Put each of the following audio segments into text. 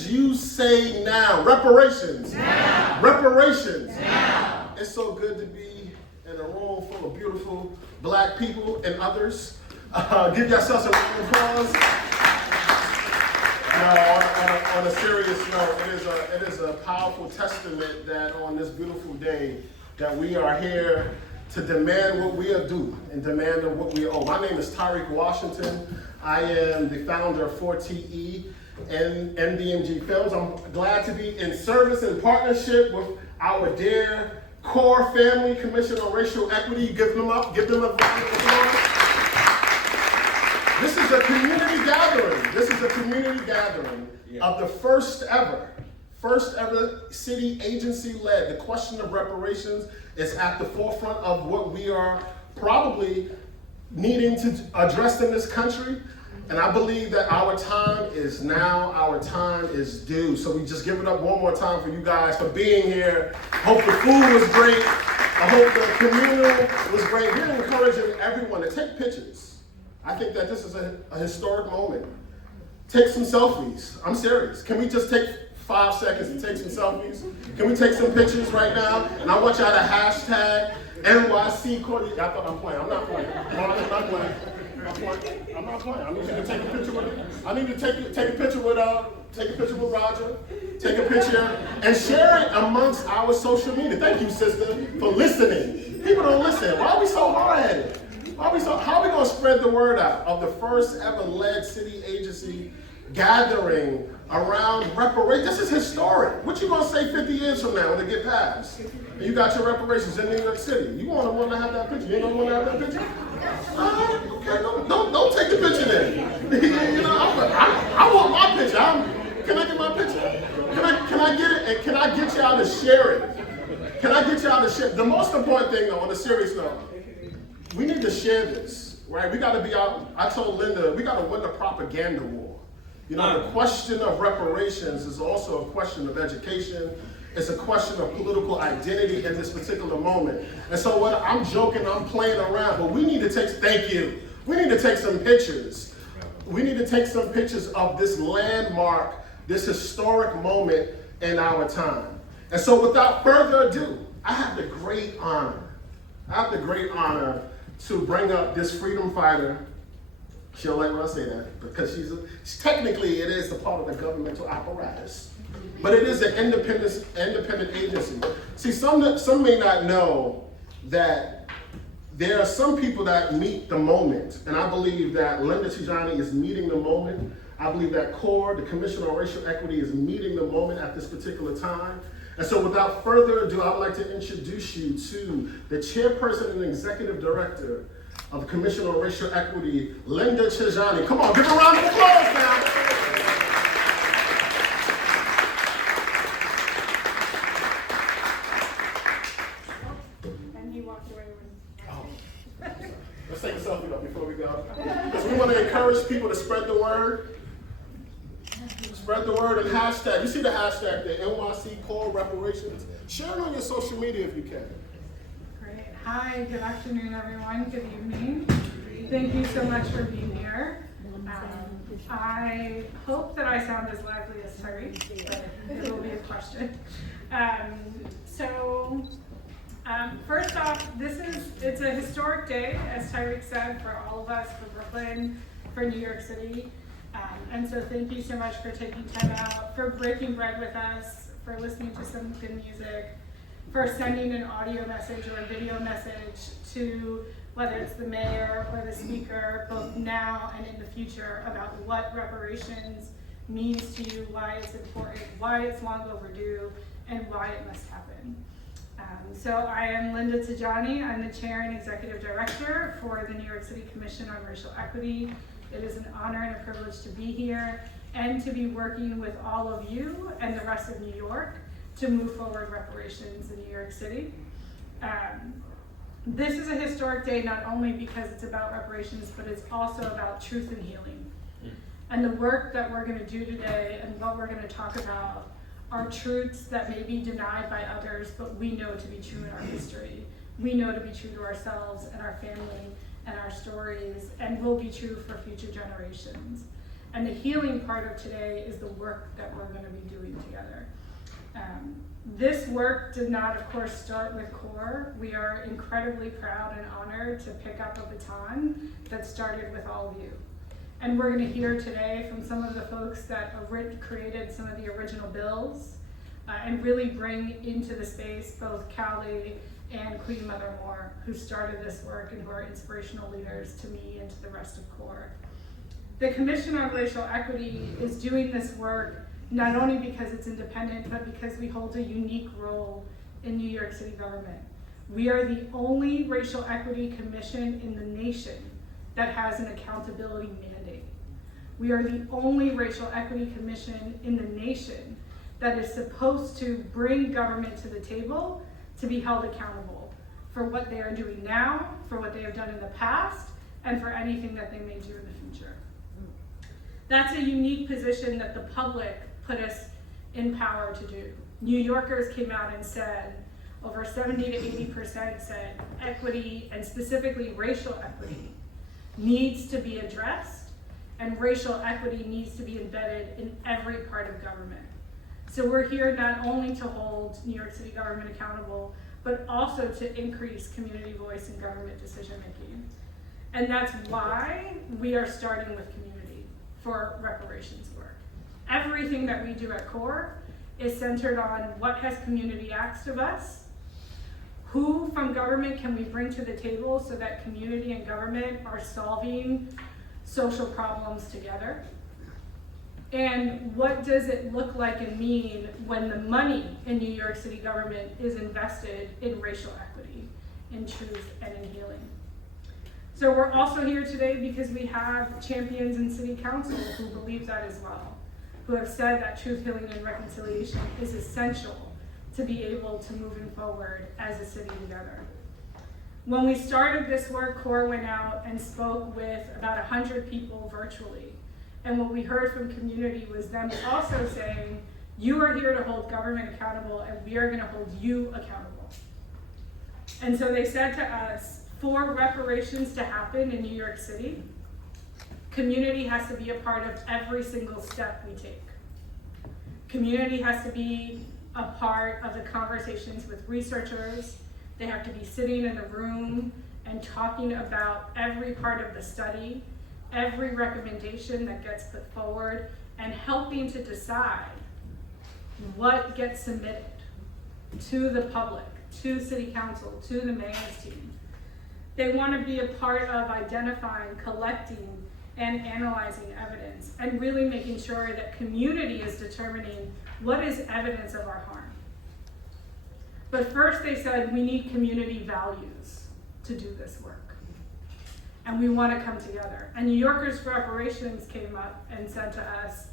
Reparations, you say now. Reparations. Now. Reparations. Now. It's so good to be in a room full of beautiful black people and others. Give yourselves a round of applause. On a serious note, it is a powerful testament that on this beautiful day that we are here to demand what we are due and demand of what we owe. My name is Tyrik Washington. I am the founder of 4TE and MDMG Films. I'm glad to be in service and partnership with our dear CORE family, Commission on Racial Equity. Give them a round of applause. This is a community gathering. This is a community gathering of the first ever city agency led. The question of reparations is at the forefront of what we are probably needing to address in this country. And I believe that our time is now, our time is due. So we just give it up one more time for you guys for being here. Hope the food was great. I hope the communal was great. We're encouraging everyone to take pictures. I think that this is a historic moment. Take some selfies. I'm serious. Can we just take 5 seconds and take some selfies? Can we take some pictures right now? And I want y'all to hashtag NYC CORE. I thought I'm playing. I'm not playing. I'm not playing. I'm not playing. I need you to take a picture with it. I need to take a picture with Roger. Take a picture and share it amongst our social media. Thank you, sister, for listening. People don't listen. Why are we so hard-headed? How are we going to spread the word out of the first ever led city agency gathering around reparations? This is historic. What you going to say 50 years from now when it get passed? And you got your reparations in New York City. You want to have that picture? You ain't going to want to have that picture? Okay, don't take the picture then. You know, I want my picture. Can I get my picture? Can I get it? And can I get y'all to share it? Can I get y'all to share? The most important thing, though, on a serious note, we need to share this, right? We got to be out. I told Linda, we got to win the propaganda war. You know, the question of reparations is also a question of education. It's a question of political identity in this particular moment. And so what I'm joking, I'm playing around, but we need to we need to take some pictures. We need to take some pictures of this landmark, this historic moment in our time. And so without further ado, I have the great honor to bring up this freedom fighter. She'll like when I say that, because technically it is a part of the governmental apparatus, but it is an independent agency. See, some may not know that there are some people that meet the moment, and I believe that Linda Tijani is meeting the moment. I believe that CORE, the Commission on Racial Equity, is meeting the moment at this particular time. And so without further ado, I would like to introduce you to the chairperson and executive director of the Commission on Racial Equity, Linda Tijani. Come on, give her a round of applause now. And he walked away with Let's take a selfie though before we go. Because we want to encourage people to spread the word. Spread the word and hashtag. You see the hashtag, the NYC CORE Reparations. Share it on your social media if you can. Great. Hi, good afternoon, everyone. Good evening. Thank you so much for being here. I hope that I sound as lively as Tyrik, but it will be a question. First off, it's a historic day, as Tyrik said, for all of us, for Brooklyn, for New York City. And so thank you so much for taking time out, for breaking bread with us, for listening to some good music, for sending an audio message or a video message to whether it's the mayor or the speaker, both now and in the future, about what reparations means to you, why it's important, why it's long overdue, and why it must happen. So I am Linda Tijani. I'm the chair and executive director for the New York City Commission on Racial Equity. It is an honor and a privilege to be here and to be working with all of you and the rest of New York to move forward reparations in New York City. This is a historic day not only because it's about reparations, but it's also about truth and healing. And the work that we're going to do today and what we're going to talk about are truths that may be denied by others, but we know to be true in our history. We know to be true to ourselves and our family and our stories, and will be true for future generations. And the healing part of today is the work that we're going to be doing together. This work did not, of course, start with CORE. We are incredibly proud and honored to pick up a baton that started with all of you. And we're going to hear today from some of the folks that created some of the original bills and really bring into the space both Callie and Queen Mother Moore, who started this work and who are inspirational leaders to me and to the rest of CORE. The Commission on Racial Equity is doing this work not only because it's independent, but because we hold a unique role in New York City government. We are the only racial equity commission in the nation that has an accountability mandate. We are the only racial equity commission in the nation that is supposed to bring government to the table to be held accountable for what they are doing now, for what they have done in the past, and for anything that they may do in the future. That's a unique position that the public put us in power to do. New Yorkers came out and said, over 70 to 80% said equity, and specifically racial equity, needs to be addressed, and racial equity needs to be embedded in every part of government. So we're here not only to hold New York City government accountable, but also to increase community voice in government decision making. And that's why we are starting with community for reparations work. Everything that we do at CORE is centered on what has community asked of us, who from government can we bring to the table so that community and government are solving social problems together, and what does it look like and mean when the money in New York City government is invested in racial equity, in truth, and in healing. So we're also here today because we have champions in City Council who believe that as well, who have said that truth, healing, and reconciliation is essential to be able to moving forward as a city together. When we started this work, CORE went out and spoke with about 100 people virtually. And what we heard from community was them also saying, you are here to hold government accountable and we are going to hold you accountable. And so they said to us, for reparations to happen in New York City, community has to be a part of every single step we take. Community has to be a part of the conversations with researchers. They have to be sitting in a room and talking about every part of the study, every recommendation that gets put forward, and helping to decide what gets submitted to the public, to City Council, to the mayor's team. They want to be a part of identifying, collecting, and analyzing evidence, and really making sure that community is determining what is evidence of our harm. But first they said we need community values to do this work. And we want to come together. And New Yorkers for Reparations came up and said to us,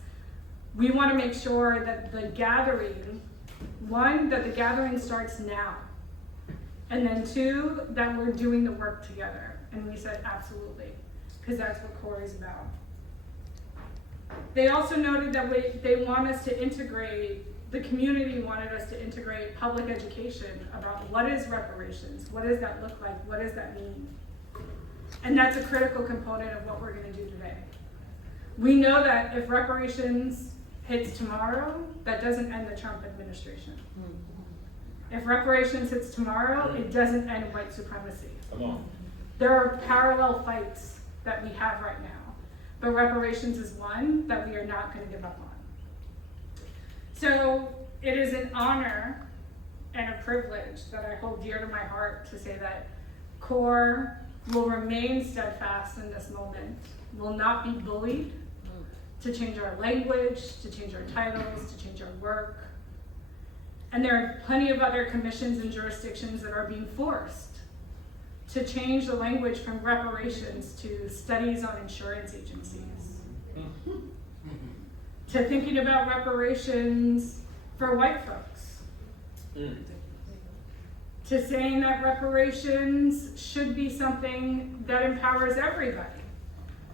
we want to make sure that the gathering, one, that the gathering starts now. And then two, that we're doing the work together. And we said, absolutely, because that's what CORE is about. They also noted that they want us to integrate, the community wanted us to integrate public education about what is reparations, what does that look like, what does that mean? And that's a critical component of what we're going to do today. We know that if reparations hits tomorrow, that doesn't end the Trump administration. If reparations hits tomorrow, it doesn't end white supremacy. Come on. There are parallel fights that we have right now, but reparations is one that we are not going to give up on. So it is an honor and a privilege that I hold dear to my heart to say that CORE will remain steadfast in this moment, will not be bullied to change our language, to change our titles, to change our work. And there are plenty of other commissions and jurisdictions that are being forced to change the language from reparations to studies on insurance agencies, to thinking about reparations for white folks, to saying that reparations should be something that empowers everybody,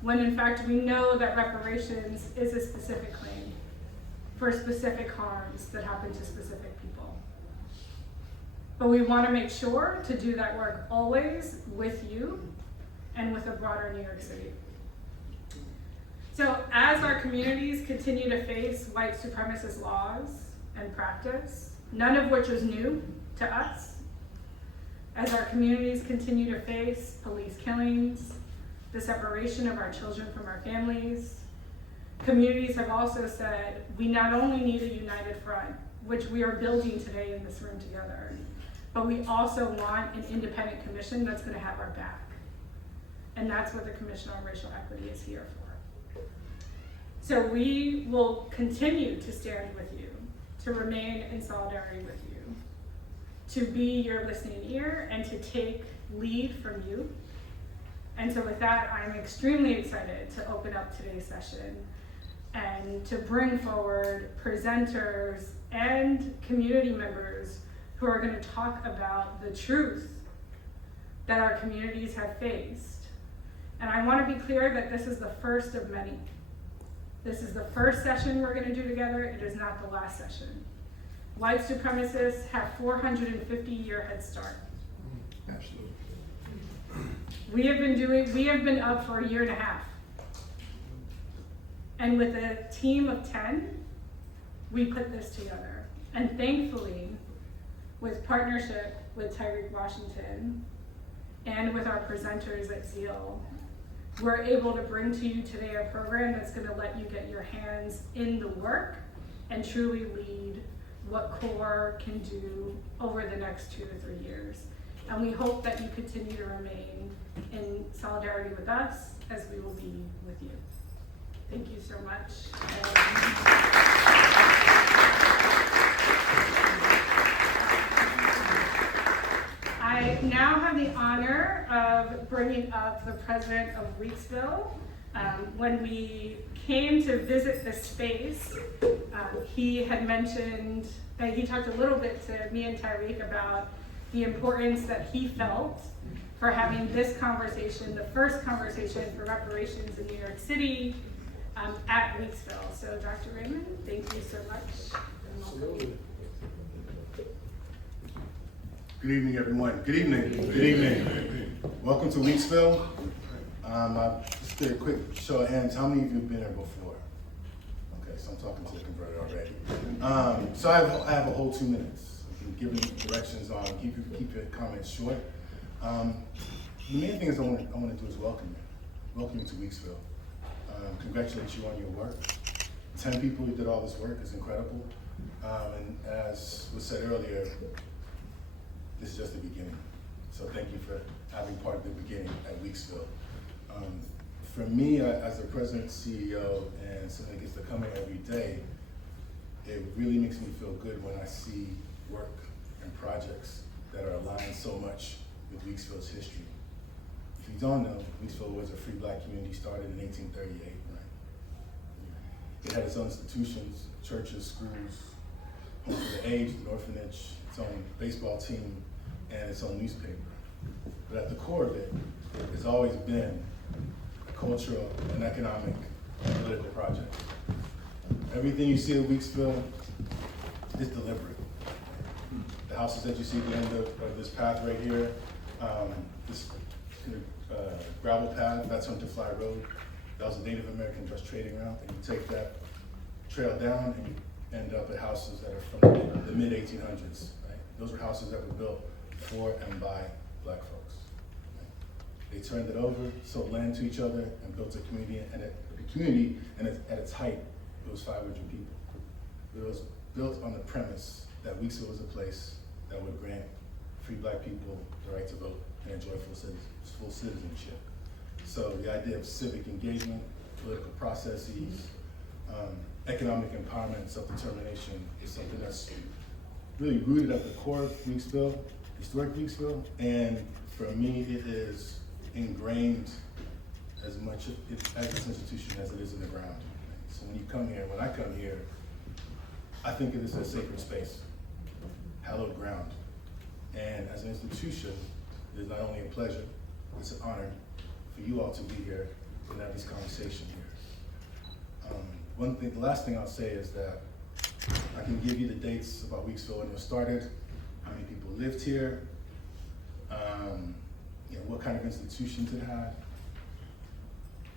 when in fact we know that reparations is a specific claim for specific harms that happen to specific people. But we want to make sure to do that work always with you and with a broader New York City. So as our communities continue to face white supremacist laws and practice, none of which is new to us, as our communities continue to face police killings, the separation of our children from our families, communities have also said, we not only need a united front, which we are building today in this room together, but we also want an independent commission that's gonna have our back. And that's what the Commission on Racial Equity is here for. So we will continue to stand with you, to remain in solidarity with you, to be your listening ear and to take lead from you. And so with that, I'm extremely excited to open up today's session and to bring forward presenters and community members who are going to talk about the truth that our communities have faced. And I want to be clear that this is the first of many. This is the first session we're going to do together. It is not the last session. White supremacists have 450-year head start. Absolutely. We have been up for a year and a half. And with a team of 10, we put this together. And thankfully, with partnership with Tyrik Washington and with our presenters at Zeal, we're able to bring to you today a program that's going to let you get your hands in the work and truly lead what CORE can do over the next 2 to 3 years. And we hope that you continue to remain in solidarity with us as we will be with you. Thank you so much. I now have the honor of bringing up the president of Weeksville. When we came to visit the space, he had mentioned, he talked a little bit to me and Tyrik about the importance that he felt for having this conversation, the first conversation for reparations in New York City at Weeksville. So Dr. Raymond, thank you so much. Absolutely. Good evening, everyone. Good evening. Good evening. Welcome to Weeksville. I just did a quick show of hands. How many of you have been here before? Okay, so I'm talking to the converted already. So I have a whole 2 minutes. I'm giving directions on. Keep your comments short. The main thing is I want to do is welcome you. Welcome you to Weeksville. Congratulate you on your work. 10 people who did all this work is incredible. And as was said earlier, this is just the beginning. So thank you for having part of the beginning at Weeksville. For me, as the president, CEO, and someone that gets to come here every day, it really makes me feel good when I see work and projects that are aligned so much with Weeksville's history. If you don't know, Weeksville was a free black community started in 1838, right? It had its own institutions, churches, schools, home for the aged, an orphanage, its own baseball team, and its own newspaper. But at the core of it, has always been a cultural and economic and political project. Everything you see at Weeksville is deliberate. The houses that you see at the end of this path right here, this gravel path, that's Hunter Fly Road. That was a Native American just trading route, and you take that trail down and you end up at houses that are from the mid-1800s, right? Those were houses that were built for and by black folks. Right? They turned it over, sold land to each other, and built a community, and at its height, it was 500 people. It was built on the premise that Weeksville was a place that would grant free black people the right to vote and enjoy full citizenship. So the idea of civic engagement, political processes, economic empowerment, self-determination is something that's really rooted at the core of Weeksville, historic Weeksville, and for me it is ingrained as much as this institution as it is in the ground. So when you come here, when I come here, I think of this as a sacred space, hallowed ground. And as an institution, it is not only a pleasure, it's an honor for you all to be here and have this conversation here. The last thing I'll say is that I can give you the dates about Weeksville when it was started, how many people lived here, what kind of institutions it had,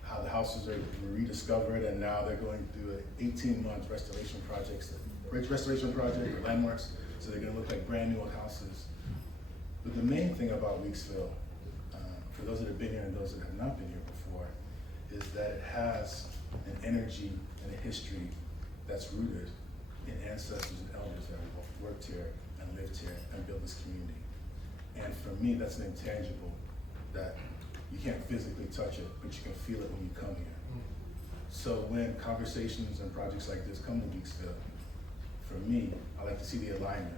how the houses are rediscovered, and now they're going through an 18-month restoration project or landmarks, so they're gonna look like brand new old houses. But the main thing about Weeksville, for those that have been here and those that have not been here before, is that it has an energy and a history that's rooted in ancestors and elders that have both worked here and lived here and built this community. And for me, that's an intangible that you can't physically touch it, but you can feel it when you come here. So when conversations and projects like this come to Weeksville, for me, I like to see the alignment.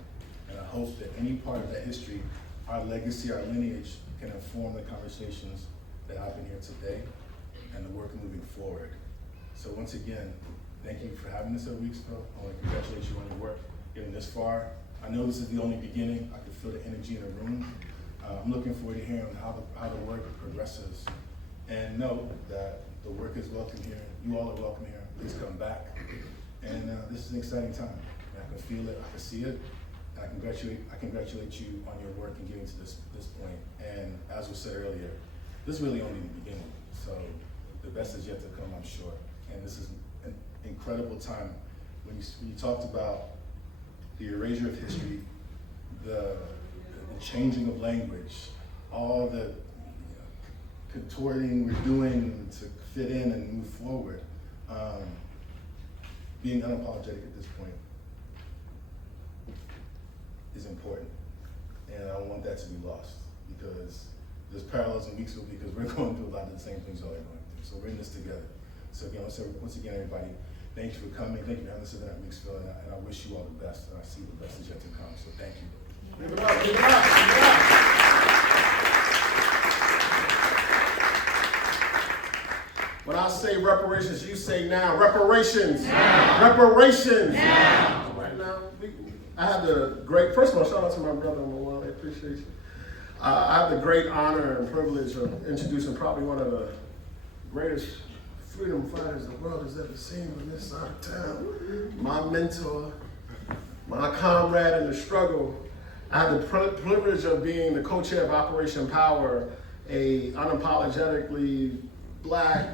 And I hope that any part of that history, our legacy, our lineage, can inform the conversations that happen here today and the work moving forward. So once again, thank you for having us at Weeksville. I want to congratulate you on your work, getting this far. I know this is the only beginning. I can feel the energy in the room. I'm looking forward to hearing how the work progresses. And know that the work is welcome here. You all are welcome here. Please come back. And this is an exciting time. I can feel it, I can see it. And I congratulate you on your work in getting to this point. And as was said earlier, this is really only the beginning. So the best is yet to come, I'm sure. And this is an incredible time. When you talked about the erasure of history, the changing of language, all the contorting we're doing to fit in and move forward, being unapologetic at this point is important. And I don't want that to be lost, because there's parallels in Weeksville, because we're going through a lot of the same things y'all are going through. So we're in this together. So again, once again, everybody, thank you for coming. Thank you for having us event at Weeksville, and I wish you all the best. And I see the best is yet to come. So thank you. Give it up, give it up, give it up. When I say reparations, you say now. Reparations. Now. Reparations. Now. Right now, I have the great, first of all, shout out to my brother on the wall. I appreciate you. I have the great honor and privilege of introducing probably one of the greatest freedom fighters the world has ever seen on this side of town. My mentor, my comrade in the struggle. I have the privilege of being the co-chair of Operation Power, a unapologetically Black,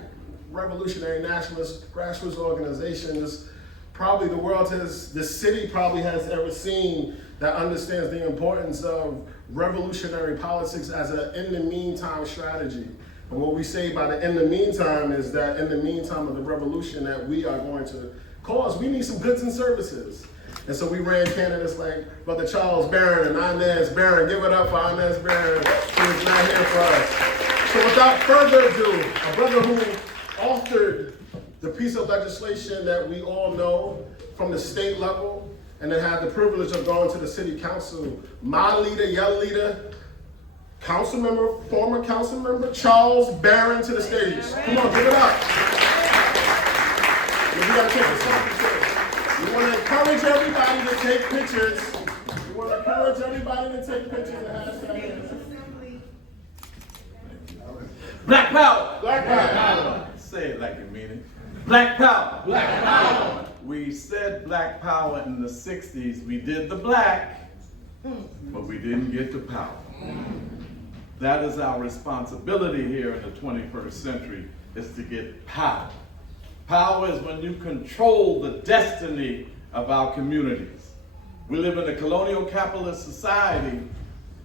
revolutionary nationalist grassroots organization. This probably the city probably has ever seen that understands the importance of revolutionary politics as an in the meantime strategy. And what we say by the in the meantime is that in the meantime of the revolution that we are going to cause, we need some goods and services. And so we ran candidates like Brother Charles Barron and Inez Barron. Give it up for Inez Barron, who is not here for us. So without further ado, a brother who authored the piece of legislation that we all know from the state level, and then had the privilege of going to the city council, my leader, your leader, former council member, Charles Barron, to the stage. Come on, give it up. We gotta take a selfie. We want to encourage everybody to take pictures. We want to encourage everybody to take pictures and hashtag. Black power! Black power! Say it like you mean it. Black power! Black power! We said black power in the 60s. We did the black, but we didn't get the power. That is our responsibility here in the 21st century, is to get power. Power is when you control the destiny of our communities. We live in a colonial capitalist society,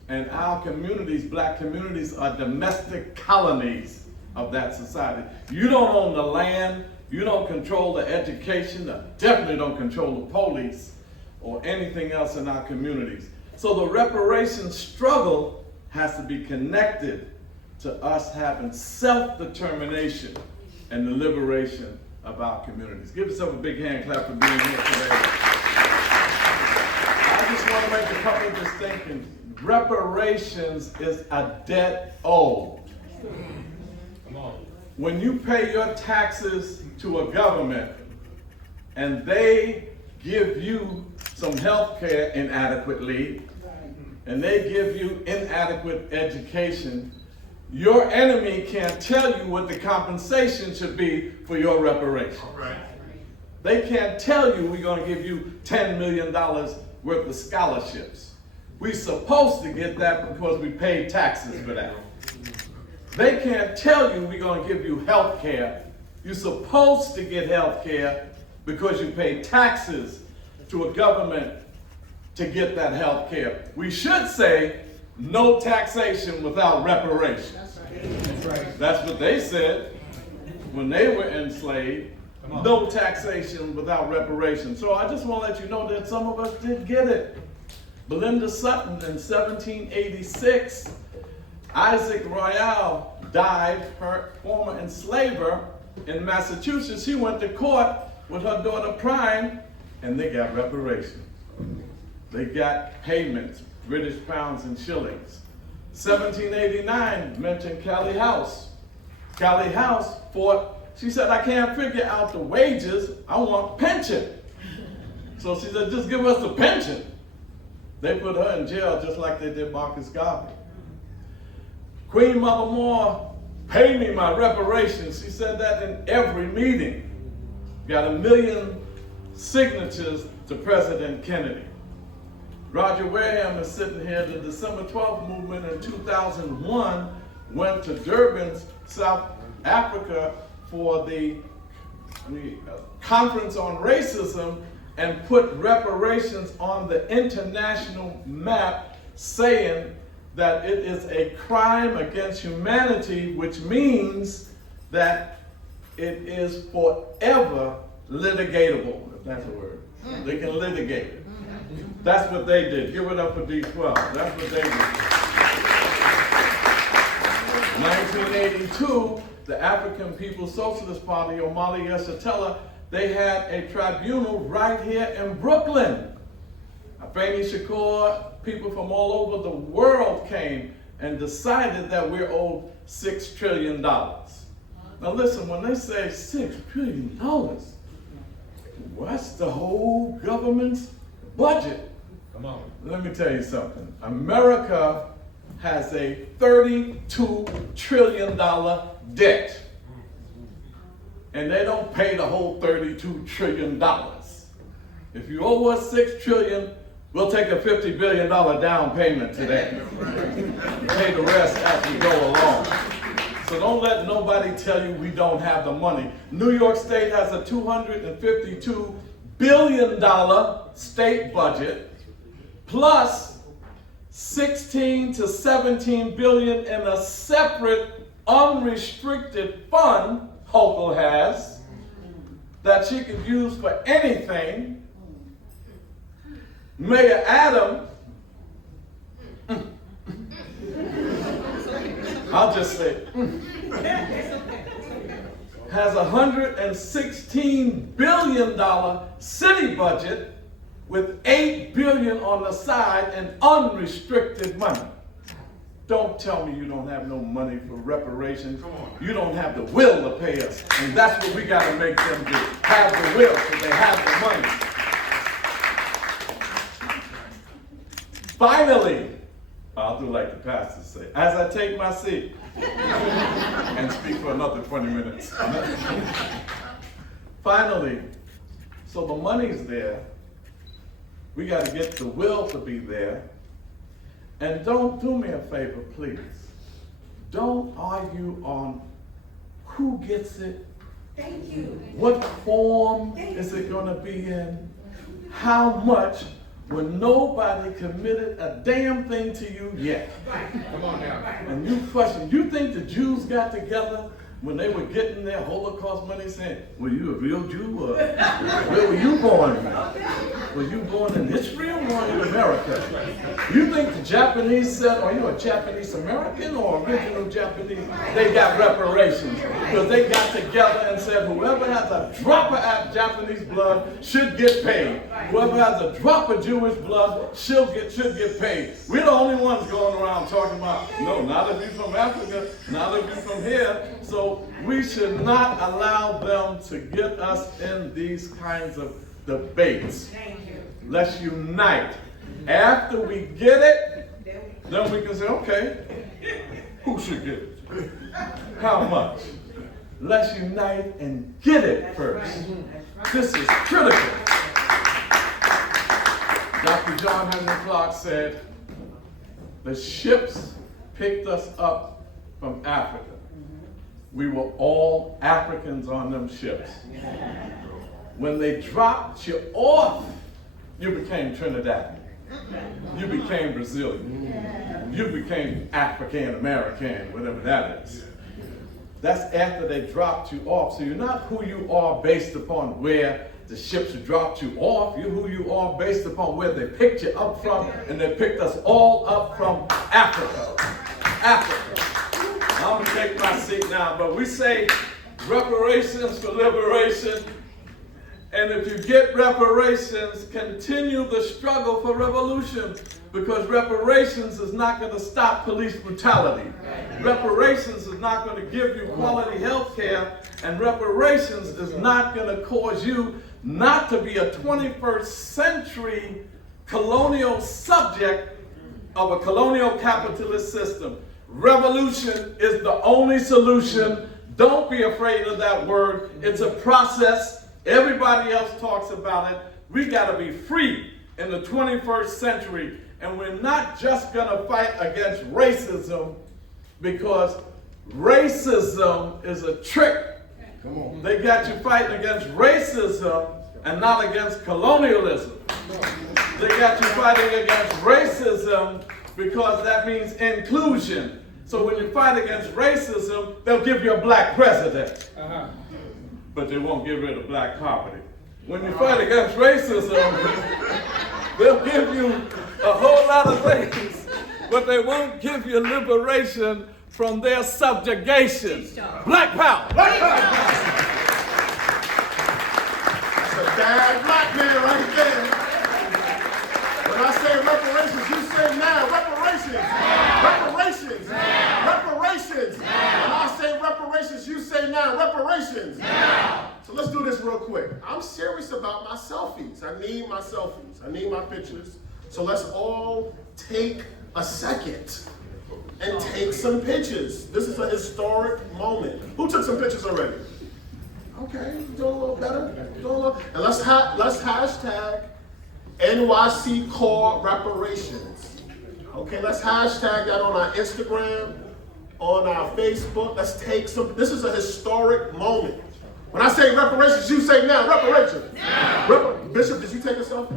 and our communities, Black communities, are domestic colonies of that society. You don't own the land, you don't control the education, definitely don't control the police or anything else in our communities. So the reparations struggle has to be connected to us having self-determination and the liberation of our communities. Give yourself a big hand clap for being here today. I just want to make a couple of distinctions. Reparations is a debt owed. Come on. When you pay your taxes to a government and they give you some health care inadequately, and they give you inadequate education, your enemy can't tell you what the compensation should be for your reparations. Right. They can't tell you we're going to give you $10 million worth of scholarships. We're supposed to get that because we paid taxes for that. They can't tell you we're gonna give you health care. You're supposed to get health care because you pay taxes to a government to get that health care. We should say no taxation without reparations. That's right. That's what they said when they were enslaved. No taxation without reparations. So I just want to let you know that some of us did get it. Belinda Sutton in 1786, Isaac Royale died, her former enslaver in Massachusetts. She went to court with her daughter Prime, and they got reparations. They got payments, British pounds and shillings. 1789 mentioned Callie House. Callie House fought. She said, I can't figure out the wages, I want pension. So she said, just give us the pension. They put her in jail just like they did Marcus Garvey. Queen Mother Moore, pay me my reparations. She said that in every meeting. Got 1 million signatures to President Kennedy. Roger Wareham is sitting here. The December 12th movement in 2001 went to Durban, South Africa for the conference on racism and put reparations on the international map, saying that it is a crime against humanity, which means that it is forever litigatable, if that's a word. They can litigate it. That's what they did. Give it up for D12. That's what they did. 1982, the African People's Socialist Party, Omali Yeshitela, they had a tribunal right here in Brooklyn. Afeni Shakur, people from all over the world came and decided that we're owed $6 trillion. Now listen, when they say $6 trillion, what's the whole government's budget? Come on. Let me tell you something. America has a $32 trillion debt. And they don't pay the whole $32 trillion. If you owe us $6 trillion, we'll take a $50 billion down payment today. Pay the rest as we go along. So don't let nobody tell you we don't have the money. New York State has a $252 billion state budget, plus 16 to 17 billion in a separate unrestricted fund Hochul has that she could use for anything. Mayor Adam, I'll just say, has a $116 billion city budget with $8 billion on the side and unrestricted money. Don't tell me you don't have no money for reparations. You don't have the will to pay us. And that's what we got to make them do. Have the will so they have the money. Finally, I'll do like the pastors say, as I take my seat and speak for another 20 minutes. Finally, so the money's there. We got to get the will to be there. And don't do me a favor, please. Don't argue on who gets it. Thank you. What form is it going to be in? How much, when nobody committed a damn thing to you yet. Right. Come on now. And you question, you think the Jews got together when they were getting their Holocaust money saying, were you a real Jew? Or where were you born? Were you born in Israel or in America? You think the Japanese said, are you a Japanese American or original Japanese? They got reparations because they got together and said, whoever has a drop of Japanese blood should get paid. Whoever has a drop of Jewish blood should get paid. We're the only ones going around talking about, no, not if you're from Africa, not if you're from here. So we should not allow them to get us in these kinds of debates. Thank you. Let's unite. After we get it, then we can say, okay, who should get it? How much? Let's unite and get it first. This is critical. Dr. John Henry Clark said, the ships picked us up from Africa. We were all Africans on them ships. When they dropped you off, you became Trinidad. You became Brazilian. You became African American, whatever that is. That's after they dropped you off. So you're not who you are based upon where the ships dropped you off. You're who you are based upon where they picked you up from, and they picked us all up from Africa. Africa. I'm gonna take my seat now, but we say reparations for liberation. And if you get reparations, continue the struggle for revolution, because reparations is not going to stop police brutality. Reparations is not going to give you quality health care, and reparations is not going to cause you not to be a 21st century colonial subject of a colonial capitalist system. Revolution is the only solution. Don't be afraid of that word. It's a process. Everybody else talks about it. We got to be free in the 21st century. And we're not just going to fight against racism, because racism is a trick. Come on. They got you fighting against racism and not against colonialism. They got you fighting against racism because that means inclusion. So when you fight against racism, they'll give you a black president. But they won't get rid of black poverty. When you fight against racism, they'll give you a whole lot of things, but they won't give you liberation from their subjugation. Black power! Black power! That's a bad black man right there. When I say reparations, you say now. Reparations! Reparations! Reparations! When I say reparations, you say now. Reparations! So let's do this real quick. I'm serious about my selfies. I need my selfies. I need my pictures. So let's all take a second and take some pictures. This is a historic moment. Who took some pictures already? Okay, doing a little better. And let's hashtag NYC CORE Reparations. Okay, let's hashtag that on our Instagram, on our Facebook. Let's take some. This is a historic moment. When I say reparations, you say now. Reparations. Now. Bishop, did you take a selfie?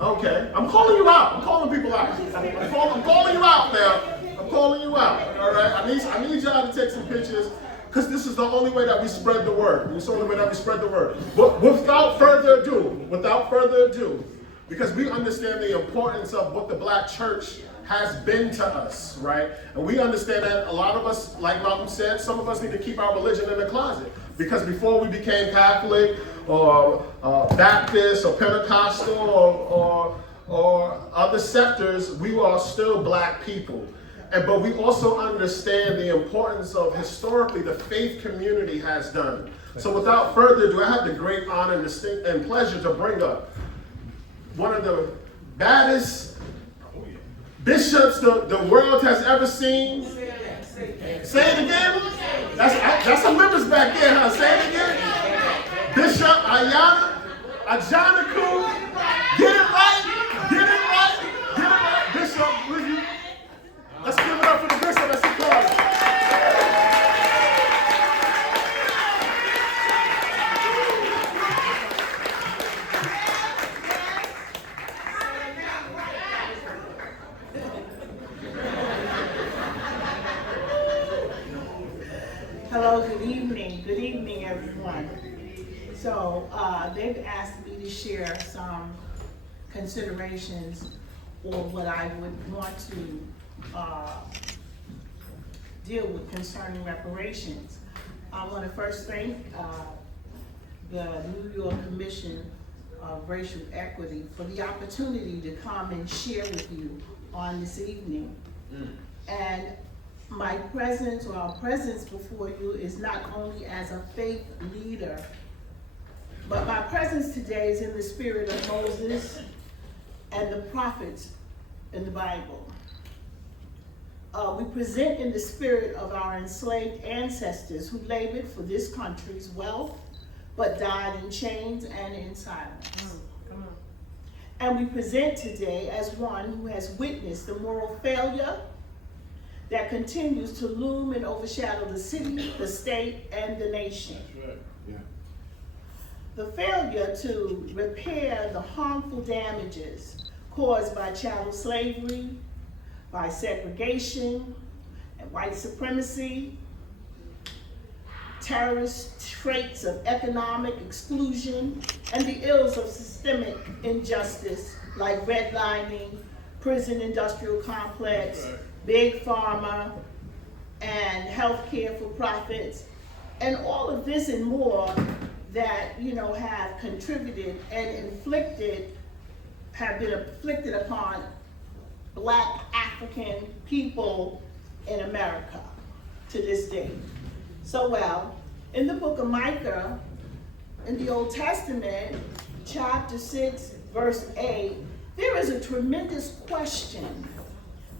Okay, I'm calling you out. I'm calling people out. I'm calling you out now. I'm calling you out. All right. I need y'all to take some pictures, because this is the only way that we spread the word. It's the only way that we spread the word. But without further ado, because we understand the importance of what the black church has been to us, right? And we understand that a lot of us, like Malcolm said, some of us need to keep our religion in the closet. Because before we became Catholic or Baptist or Pentecostal or other sectors, we are still black people. But we also understand the importance of historically the faith community has done. So without further ado, I have the great honor and pleasure to bring up one of the baddest bishops the world has ever seen. Say it again. That's some members back there, huh? Say it again. Bishop Ajana Ku. Get it right. Get it right. Get it right. Bishop, will you? Let's give it up for the bishop as he calls. Hello, good evening everyone. So they've asked me to share some considerations or what I would want to deal with concerning reparations. I want to first thank the New York Commission of Racial Equity for the opportunity to come and share with you on this evening. And my presence or our presence before you is not only as a faith leader, but my presence today is in the spirit of Moses and the prophets in the Bible. We present in the spirit of our enslaved ancestors who labored for this country's wealth, but died in chains and in silence. And we present today as one who has witnessed the moral failure that continues to loom and overshadow the city, the state, and the nation. The failure to repair the harmful damages caused by chattel slavery, by segregation and white supremacy, terrorist traits of economic exclusion, and the ills of systemic injustice like redlining, prison industrial complex, big pharma, and healthcare for profits, and all of this and more that have contributed and have been inflicted upon Black African people in America to this day. So in the book of Micah, in the Old Testament, chapter 6, verse 8, there is a tremendous question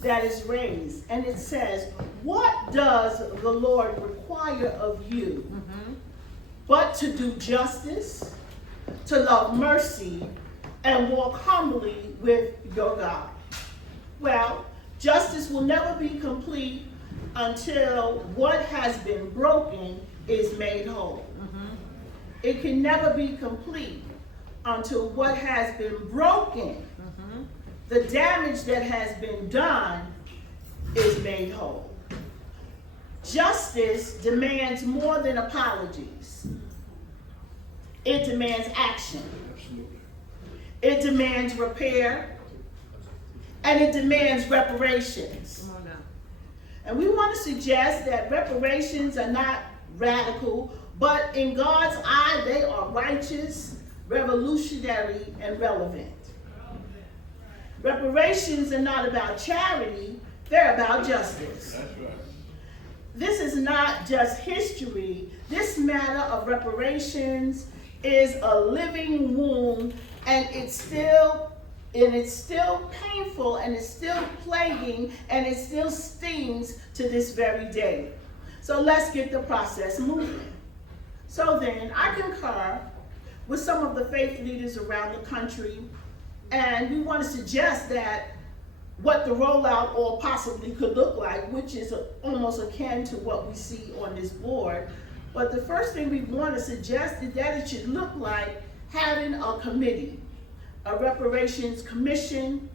that is raised, and it says, what does the Lord require of you but to do justice, to love mercy, and walk humbly with your God? Well, justice will never be complete until what has been broken is made whole. It can never be complete until what has been broken, the damage that has been done, is made whole. Justice demands more than apologies. It demands action. It demands repair. And it demands reparations. And we want to suggest that reparations are not radical, but in God's eye, they are righteous, revolutionary, and relevant. Reparations are not about charity, they're about justice. That's right. This is not just history. This matter of reparations is a living wound, and it's still painful, and it's still plaguing, and it still stings to this very day. So let's get the process moving. So then, I concur with some of the faith leaders around the country, and we want to suggest that what the rollout or possibly could look like, which is almost akin to what we see on this board. But the first thing we want to suggest is that it should look like having a committee, a Reparations Commission,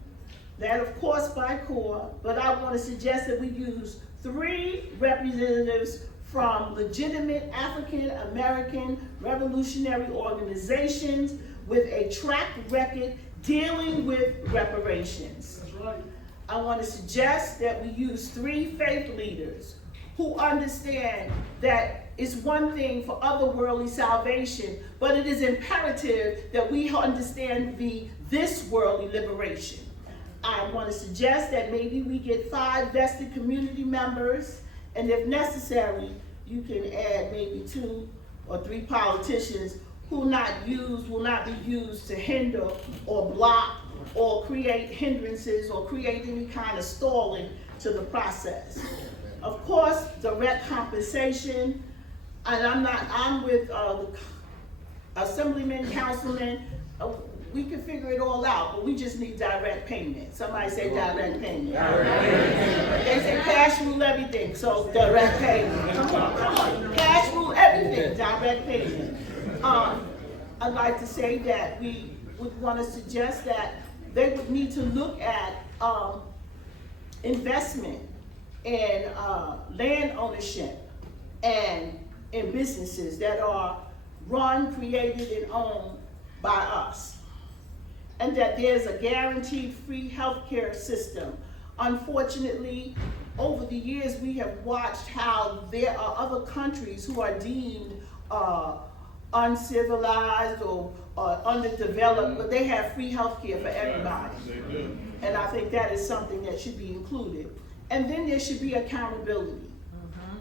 that of course by CORE, but I want to suggest that we use 3 representatives from legitimate African American revolutionary organizations with a track record dealing with reparations. That's right. I want to suggest that we use 3 faith leaders who understand that it's one thing for otherworldly salvation, but it is imperative that we understand this worldly liberation. I want to suggest that maybe we get 5 vested community members, and if necessary, you can add maybe 2 or 3 politicians who will not be used to hinder or block or create hindrances or create any kind of stalling to the process. Of course, direct compensation, and I'm with the assemblyman, councilman, we can figure it all out, but we just need direct payment. Somebody say direct payment. They say cash rule everything, so direct payment. Come on. Cash rule everything, direct payment. I'd like to say that we would want to suggest that they would need to look at investment in land ownership and in businesses that are run, created, and owned by us. And that there's a guaranteed free healthcare system. Unfortunately, over the years, we have watched how there are other countries who are deemed uncivilized or underdeveloped, but they have free healthcare for everybody. They do. And I think that is something that should be included. And then there should be accountability.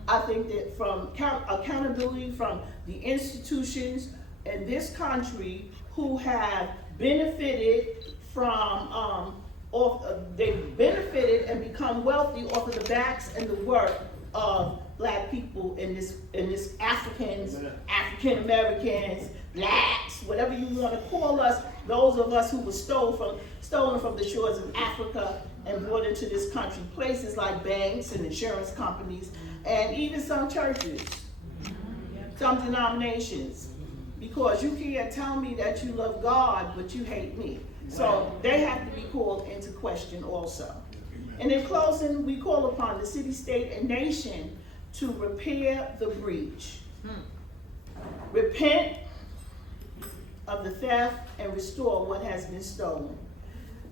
I think that from accountability from the institutions in this country who have benefited from, they've benefited and become wealthy off of the backs and the work of Black people in this African Americans, blacks, whatever you want to call us, those of us who were stolen from the shores of Africa and brought into this country, places like banks and insurance companies, and even some churches, some denominations, because you can't tell me that you love God, but you hate me. So they have to be called into question also. And in closing, we call upon the city, state, and nation to repair the breach. Repent of the theft and restore what has been stolen.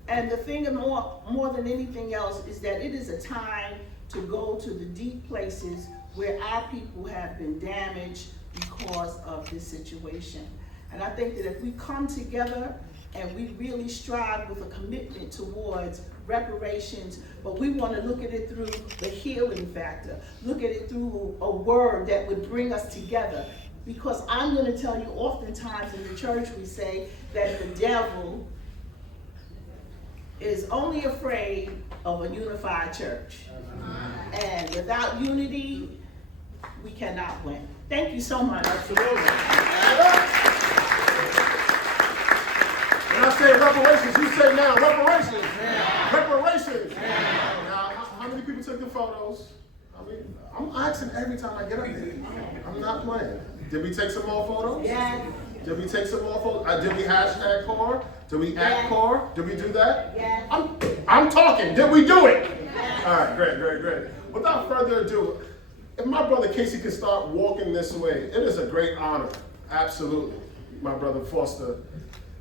And the thing more than anything else is that it is a time to go to the deep places where our people have been damaged because of this situation. And I think that if we come together and we really strive with a commitment towards reparations, but we want to look at it through the healing factor, look at it through a word that would bring us together. Because I'm going to tell you, oftentimes in the church we say that the devil is only afraid of a unified church. And without unity, we cannot win. Thank you so much. Absolutely. When I say reparations, you say now, reparations. Reparations. Now, how many people took the photos? I mean, I'm asking every time I get up there. I'm not playing. Did we take some more photos? Yes. Did we take some more photos? Did we hashtag CORE? Did we at CORE? Did we do that? Yes. I'm talking. Did we do it? All right, great. Without further ado, if my brother Casey can start walking this way, it is a great honor. Absolutely, my brother Foster.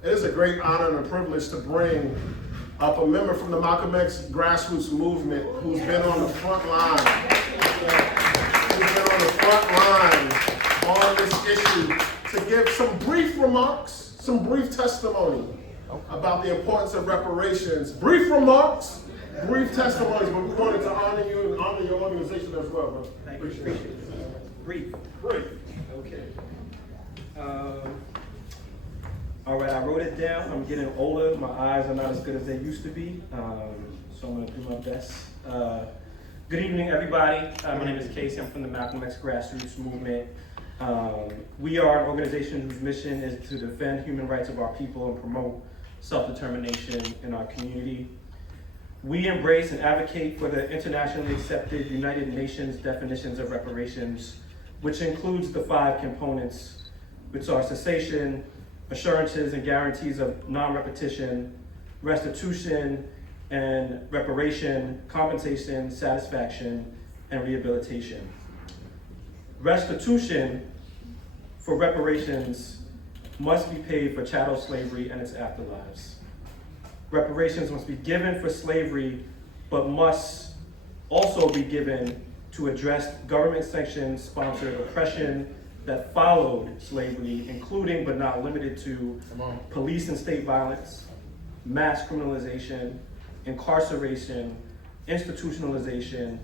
It is a great honor and a privilege to bring up a member from the Malcolm X grassroots movement who's been on the front line. Who's been on the front line on this issue to give some brief remarks, some brief testimony about the importance of reparations. Brief remarks, brief testimonies, but we wanted to honor you and honor your organization as well, bro. Thank you. Appreciate it. Brief. Okay. All right, I wrote it down. I'm getting older. My eyes are not as good as they used to be, so I'm going to do my best. Good evening, everybody. My name is Casey. I'm from the Malcolm X grassroots movement. We are an organization whose mission is to defend human rights of our people and promote self-determination in our community. We embrace and advocate for the internationally accepted United Nations definitions of reparations, which includes the 5 components, which are cessation, assurances and guarantees of non-repetition, restitution and reparation, compensation, satisfaction, and rehabilitation. Restitution for reparations must be paid for chattel slavery and its afterlives. Reparations must be given for slavery, but must also be given to address government-sanctioned sponsored oppression that followed slavery, including but not limited to police and state violence, mass criminalization, incarceration, institutionalization,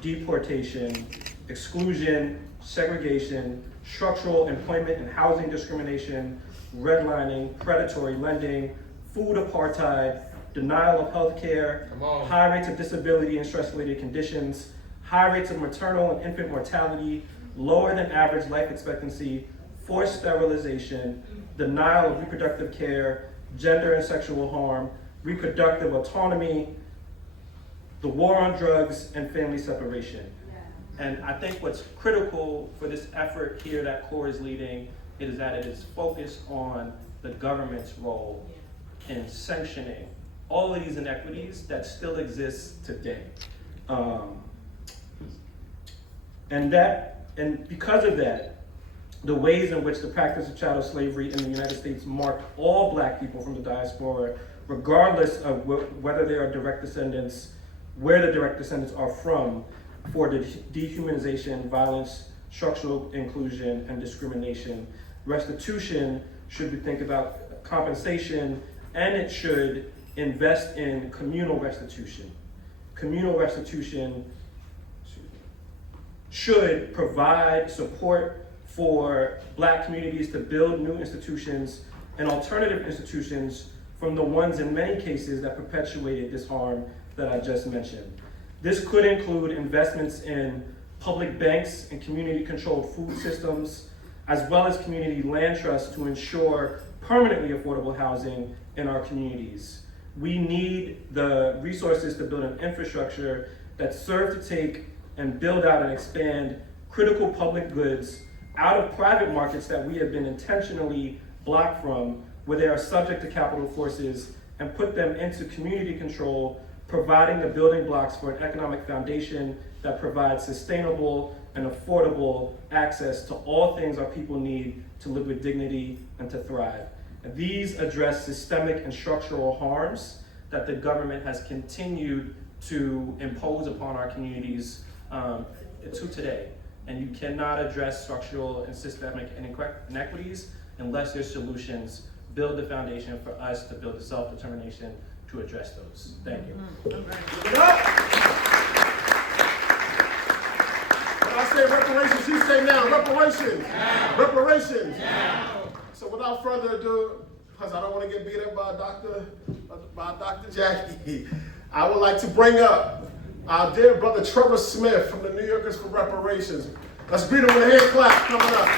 deportation, exclusion, segregation, structural employment and housing discrimination, redlining, predatory lending, food apartheid, denial of health care, high rates of disability and stress-related conditions, high rates of maternal and infant mortality, lower than average life expectancy, forced sterilization, denial of reproductive care, gender and sexual harm, reproductive autonomy, the war on drugs, and family separation. And I think what's critical for this effort here that CORE is leading is that it is focused on the government's role in sanctioning all of these inequities that still exist today. And because of that, the ways in which the practice of chattel slavery in the United States marked all Black people from the diaspora, regardless of whether they are direct descendants, where the direct descendants are from, for the dehumanization, violence, structural inclusion, and discrimination. Restitution should be think about compensation, and it should invest in communal restitution. Communal restitution should provide support for Black communities to build new institutions and alternative institutions from the ones in many cases that perpetuated this harm that I just mentioned. This could include investments in public banks and community-controlled food systems, as well as community land trusts to ensure permanently affordable housing in our communities. We need the resources to build an infrastructure that serve to take and build out and expand critical public goods out of private markets that we have been intentionally blocked from, where they are subject to capital forces, and put them into community control, providing the building blocks for an economic foundation that provides sustainable and affordable access to all things our people need to live with dignity and to thrive. And these address systemic and structural harms that the government has continued to impose upon our communities to today. And you cannot address structural and systemic inequities unless there's solutions. Build the foundation for us to build the self-determination to address those. Thank you. When I say reparations, you say now. Reparations. Now. Reparations. Now. So without further ado, because I don't want to get beat up by Dr. Jackie, I would like to bring up our dear brother Trevor Smith from the New Yorkers for Reparations. Let's greet him with a hand clap coming up.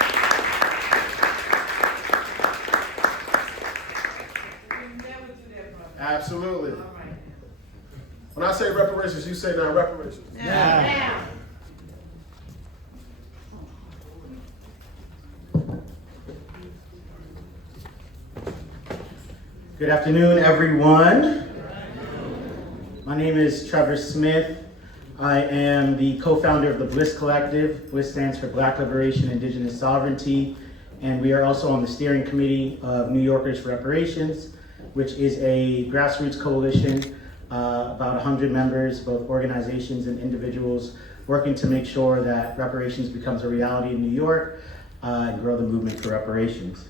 Absolutely. All right. When I say reparations, you say now reparations. Now. Good afternoon, everyone. My name is Trevor Smith. I am the co-founder of the Bliss Collective. Bliss stands for Black Liberation, Indigenous Sovereignty, and we are also on the steering committee of New Yorkers for Reparations, which is a grassroots coalition, about 100 members, both organizations and individuals, working to make sure that reparations becomes a reality in New York and grow the movement for reparations.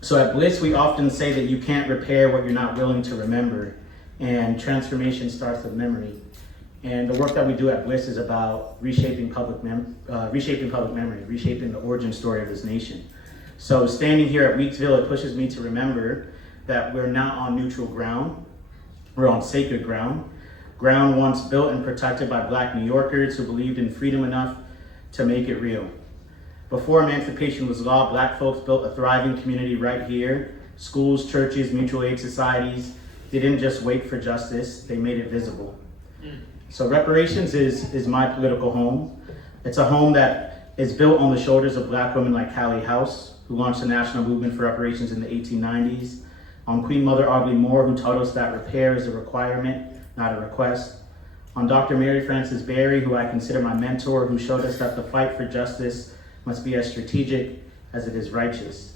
So at Bliss, we often say that you can't repair what you're not willing to remember, and transformation starts with memory. And the work that we do at Bliss is about reshaping public memory, reshaping the origin story of this nation. So standing here at Weeksville, it pushes me to remember that we're not on neutral ground, we're on sacred ground. Ground once built and protected by Black New Yorkers who believed in freedom enough to make it real. Before emancipation was law, Black folks built a thriving community right here. Schools, churches, mutual aid societies. They didn't just wait for justice, they made it visible. So reparations is my political home. It's a home that is built on the shoulders of Black women like Callie House, who launched the national movement for reparations in the 1890s, on Queen Mother Audley Moore, who taught us that repair is a requirement, not a request, on Dr. Mary Frances Berry, who I consider my mentor, who showed us that the fight for justice must be as strategic as it is righteous.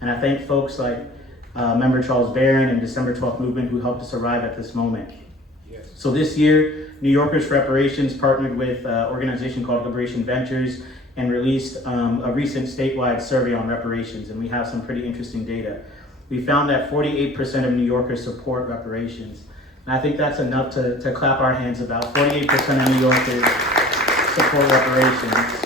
And I thank folks like Member Charles Barron and December 12th Movement who helped us arrive at this moment. Yes. So this year, New Yorkers for Reparations partnered with an organization called Liberation Ventures and released a recent statewide survey on reparations, and we have some pretty interesting data. We found that 48% of New Yorkers support reparations. And I think that's enough to clap our hands about. 48% of New Yorkers support reparations.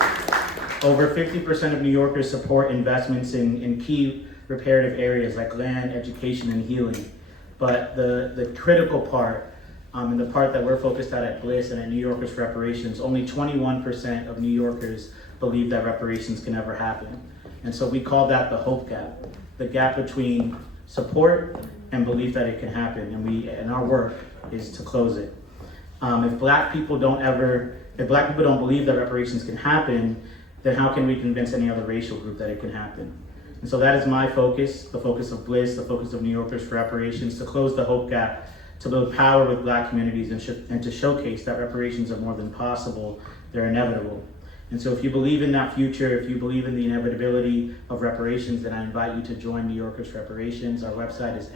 Over 50% of New Yorkers support investments in key reparative areas like land, education, and healing. But the critical part, and the part that we're focused at Bliss and at New Yorkers for Reparations, only 21% of New Yorkers believe that reparations can ever happen. And so we call that the hope gap, the gap between support and belief that it can happen. And our work is to close it. If Black people don't believe that reparations can happen, then how can we convince any other racial group that it can happen? And so that is my focus, the focus of Bliss, the focus of New Yorkers for Reparations, to close the hope gap, to build power with Black communities and to showcase that reparations are more than possible, they're inevitable. And so if you believe in that future, if you believe in the inevitability of reparations, then I invite you to join New Yorkers for Reparations. Our website is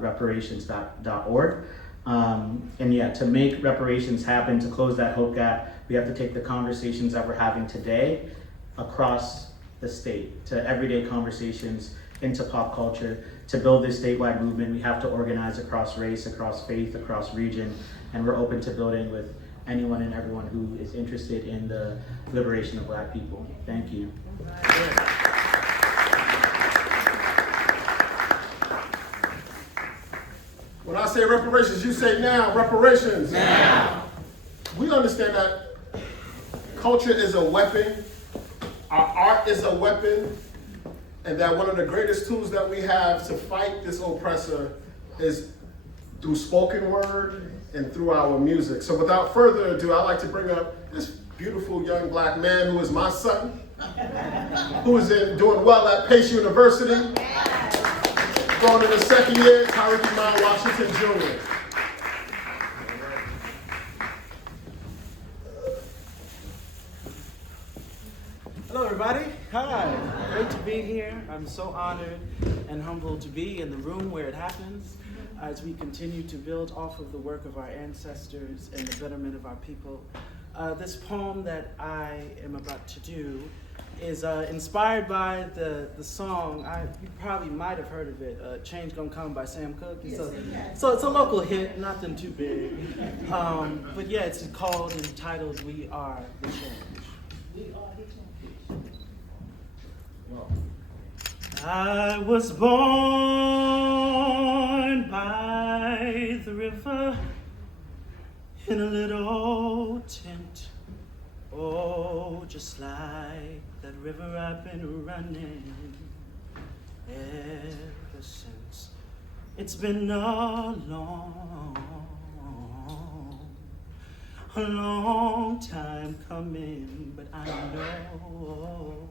reparations.org. And yeah, to make reparations happen, to close that hope gap, we have to take the conversations that we're having today across the state, to everyday conversations, into pop culture. To build this statewide movement, we have to organize across race, across faith, across region, and we're open to building with anyone and everyone who is interested in the liberation of Black people. Thank you. When I say reparations, you say now. Reparations. Now. We understand that culture is a weapon, our art is a weapon, and that one of the greatest tools that we have to fight this oppressor is through spoken word and through our music. So without further ado, I'd like to bring up this beautiful young black man who is my son, who is doing well at Pace University, going in his second year, Tyrik Washington Jr. Hello everybody, hi, great to be here. I'm so honored and humbled to be in the room where it happens as we continue to build off of the work of our ancestors and the betterment of our people. This poem that I am about to do is inspired by the song, you probably might have heard of it, Change Gonna Come by Sam Cooke. So it's a local hit, nothing too big. But yeah, it's called and entitled We Are the Change. We are the change. I was born by the river in a little old tent. Oh, just like that river I've been running ever since. It's been a long time coming, but I know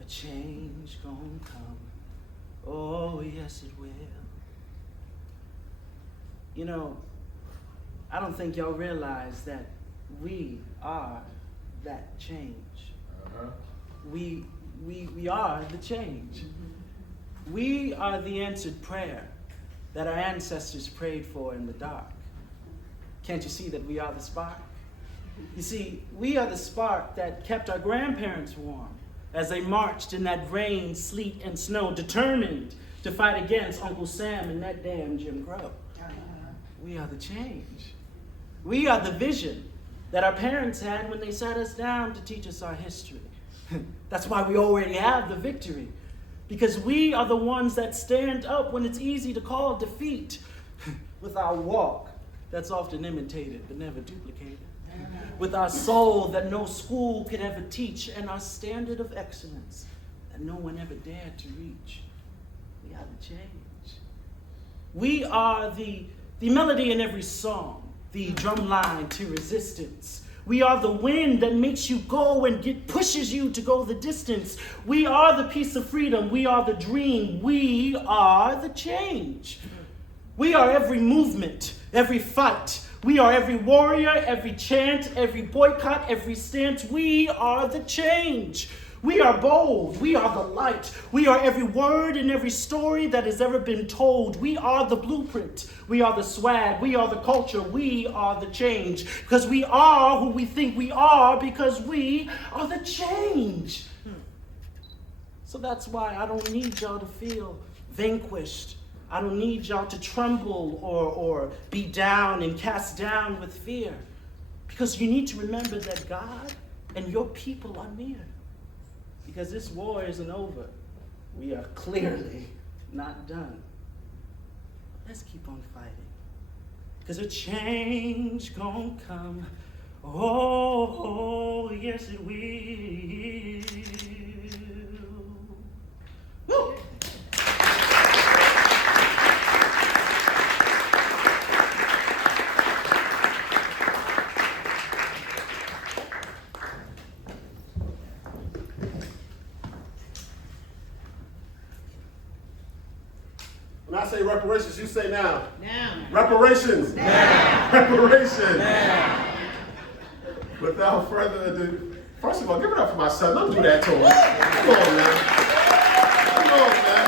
a change gonna come. Oh, yes it will. You know, I don't think y'all realize that we are that change. We are the change. We are the answered prayer that our ancestors prayed for in the dark. Can't you see that we are the spark? You see, we are the spark that kept our grandparents warm as they marched in that rain, sleet, and snow, determined to fight against Uncle Sam and that damn Jim Crow. We are the change. We are the vision that our parents had when they sat us down to teach us our history. That's why we already have the victory, because we are the ones that stand up when it's easy to call defeat with our walk that's often imitated but never duplicated, with our soul that no school could ever teach, and our standard of excellence that no one ever dared to reach. We are the change. We are the melody in every song, the drum line to resistance. We are the wind that makes you go and pushes you to go the distance. We are the piece of freedom. We are the dream. We are the change. We are every movement, every fight. We are every warrior, every chant, every boycott, every stance. We are the change. We are bold. We are the light. We are every word and every story that has ever been told. We are the blueprint. We are the swag. We are the culture. We are the change. Because we are who we think we are, because we are the change. So that's why I don't need y'all to feel vanquished. I don't need y'all to tremble or be down and cast down with fear. Because you need to remember that God and your people are near. Because this war isn't over. We are clearly not done. Let's keep on fighting. Because a change gonna come. Oh, yes it will. Woo! When I say reparations, you say now. Now. Reparations. Now. Reparations. Now. Without further ado, first of all, give it up for my son. Don't do that to him. Come on, man. Come on, man.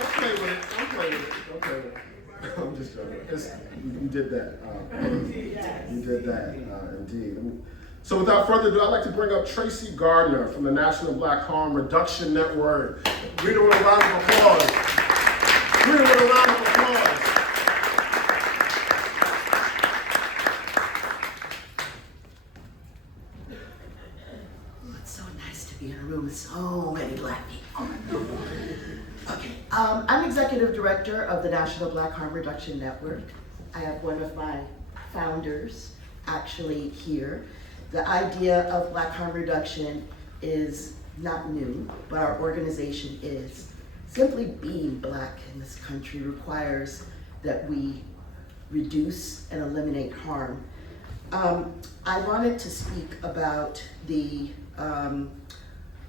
Don't play with it. Don't play with it. Don't play with it. I'm just joking. You did that. You did that, indeed. So without further ado, I'd like to bring up Tracy Gardner from the National Black Harm Reduction Network. Greet her with a round of applause. Greet her with a round of applause. It's so nice to be in a room with so many black people. Okay, I'm Executive Director of the National Black Harm Reduction Network. I have one of my founders actually here. The idea of Black harm reduction is not new, but our organization is. Simply being Black in this country requires that we reduce and eliminate harm. I wanted to speak about the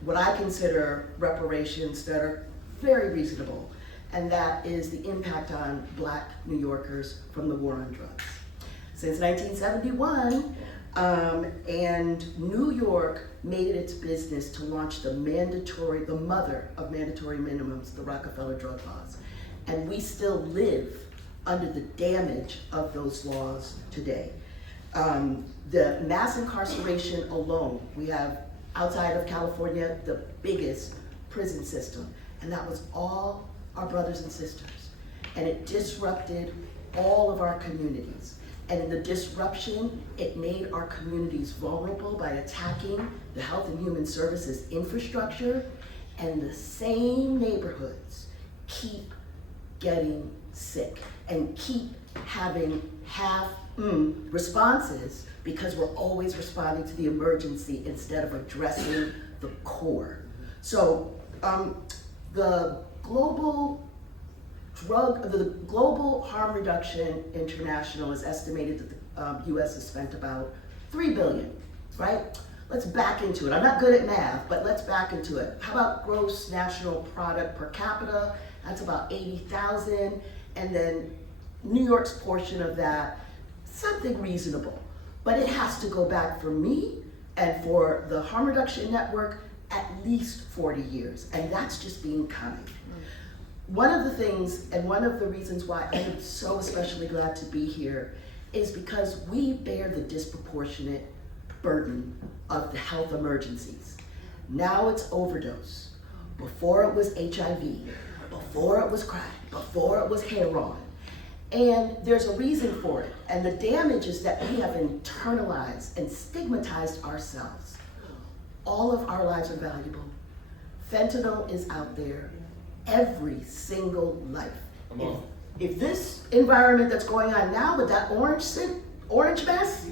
what I consider reparations that are very reasonable, and that is the impact on Black New Yorkers from the war on drugs. Since 1971, and New York made it its business to launch the mother of mandatory minimums, the Rockefeller drug laws. And we still live under the damage of those laws today. The mass incarceration alone, we have outside of California, the biggest prison system. And that was all our brothers and sisters. And it disrupted all of our communities. And in the disruption, it made our communities vulnerable by attacking the health and human services infrastructure, and the same neighborhoods keep getting sick and keep having responses because we're always responding to the emergency instead of addressing the core. So the Global Harm Reduction International is estimated that the US has spent about $3 billion, right? Let's back into it. I'm not good at math, but let's back into it. How about gross national product per capita? That's about 80,000. And then New York's portion of that, something reasonable. But it has to go back for me and for the Harm Reduction Network at least 40 years. And that's just being kind. One of the things, and one of the reasons why I am so especially glad to be here, is because we bear the disproportionate burden of the health emergencies. Now it's overdose. Before it was HIV. Before it was crack. Before it was heroin. And there's a reason for it. And the damage is that we have internalized and stigmatized ourselves. All of our lives are valuable. Fentanyl is out there. Every single life. If this environment that's going on now with that orange mess,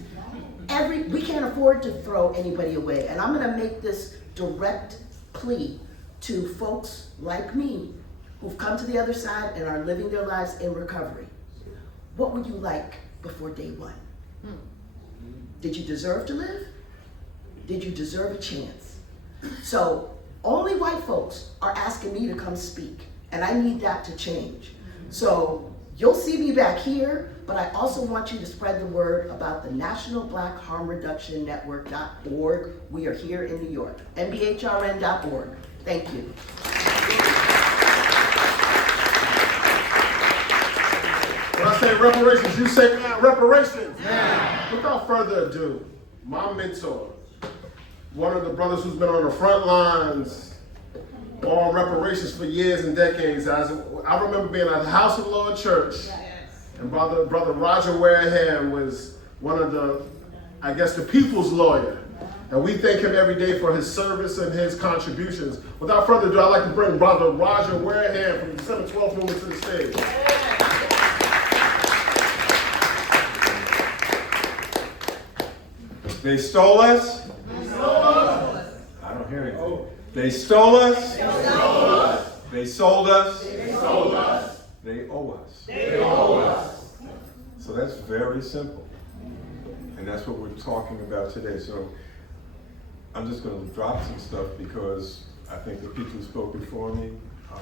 we can't afford to throw anybody away. And I'm gonna make this direct plea to folks like me who've come to the other side and are living their lives in recovery. What would you like before day one? Did you deserve to live? Did you deserve a chance? So only white folks are asking me to come speak, and I need that to change. So you'll see me back here, but I also want you to spread the word about the National Black Harm Reduction Network.org. We are here in New York, nbhrn.org. Thank you. When I say reparations, you say reparations. Yeah. Without further ado, my mentor, one of the brothers who's been on the front lines on reparations for years and decades. I remember being at the House of Lord Church, and brother Roger Wareham was one of the, I guess, the people's lawyer. And we thank him every day for his service and his contributions. Without further ado, I'd like to bring brother Roger Wareham from the December 12th movement to the stage. They stole us. I don't hear anything. They stole us. They sold us. They owe us. So that's very simple. And that's what we're talking about today. So I'm just going to drop some stuff because I think the people who spoke before me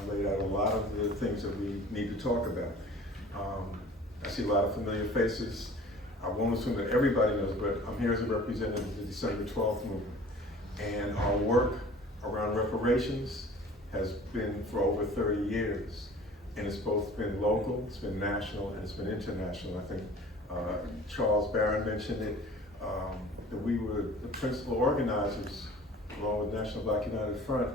laid out a lot of the things that we need to talk about. I see a lot of familiar faces. I won't assume that everybody knows, but I'm here as a representative of the December 12th movement. And our work around reparations has been for over 30 years. And it's both been local, it's been national, and it's been international. I think Charles Barron mentioned it, that we were the principal organizers, along with National Black United Front,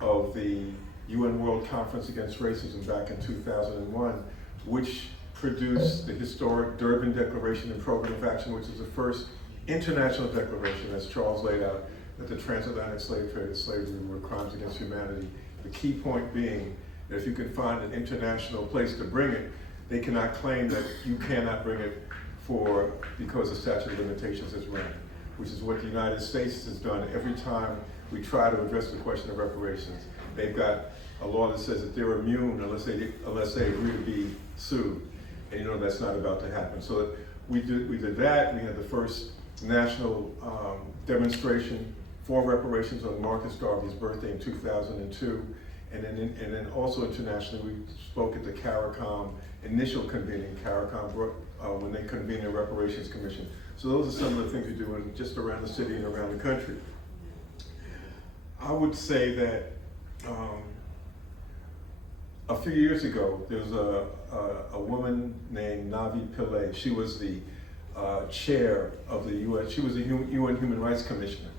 of the UN World Conference Against Racism back in 2001, which produced the historic Durban Declaration and Program of Action, which is the first international declaration, as Charles laid out, that the transatlantic slave trade and slavery were crimes against humanity. The key point being that if you can find an international place to bring it, they cannot claim that you cannot bring it because the statute of limitations has run, which is what the United States has done every time we try to address the question of reparations. They've got a law that says that they're immune unless they agree to be sued. And you know that's not about to happen. So we did that. We had the first national demonstration for reparations on Marcus Garvey's birthday in 2002. And then also internationally, we spoke at the CARICOM initial convening. CARICOM when they convened the Reparations Commission. So those are some of the things we do just around the city and around the country. I would say that a few years ago, there was a woman named Navi Pillay. She was the chair of the UN. She was a UN Human Rights Commissioner.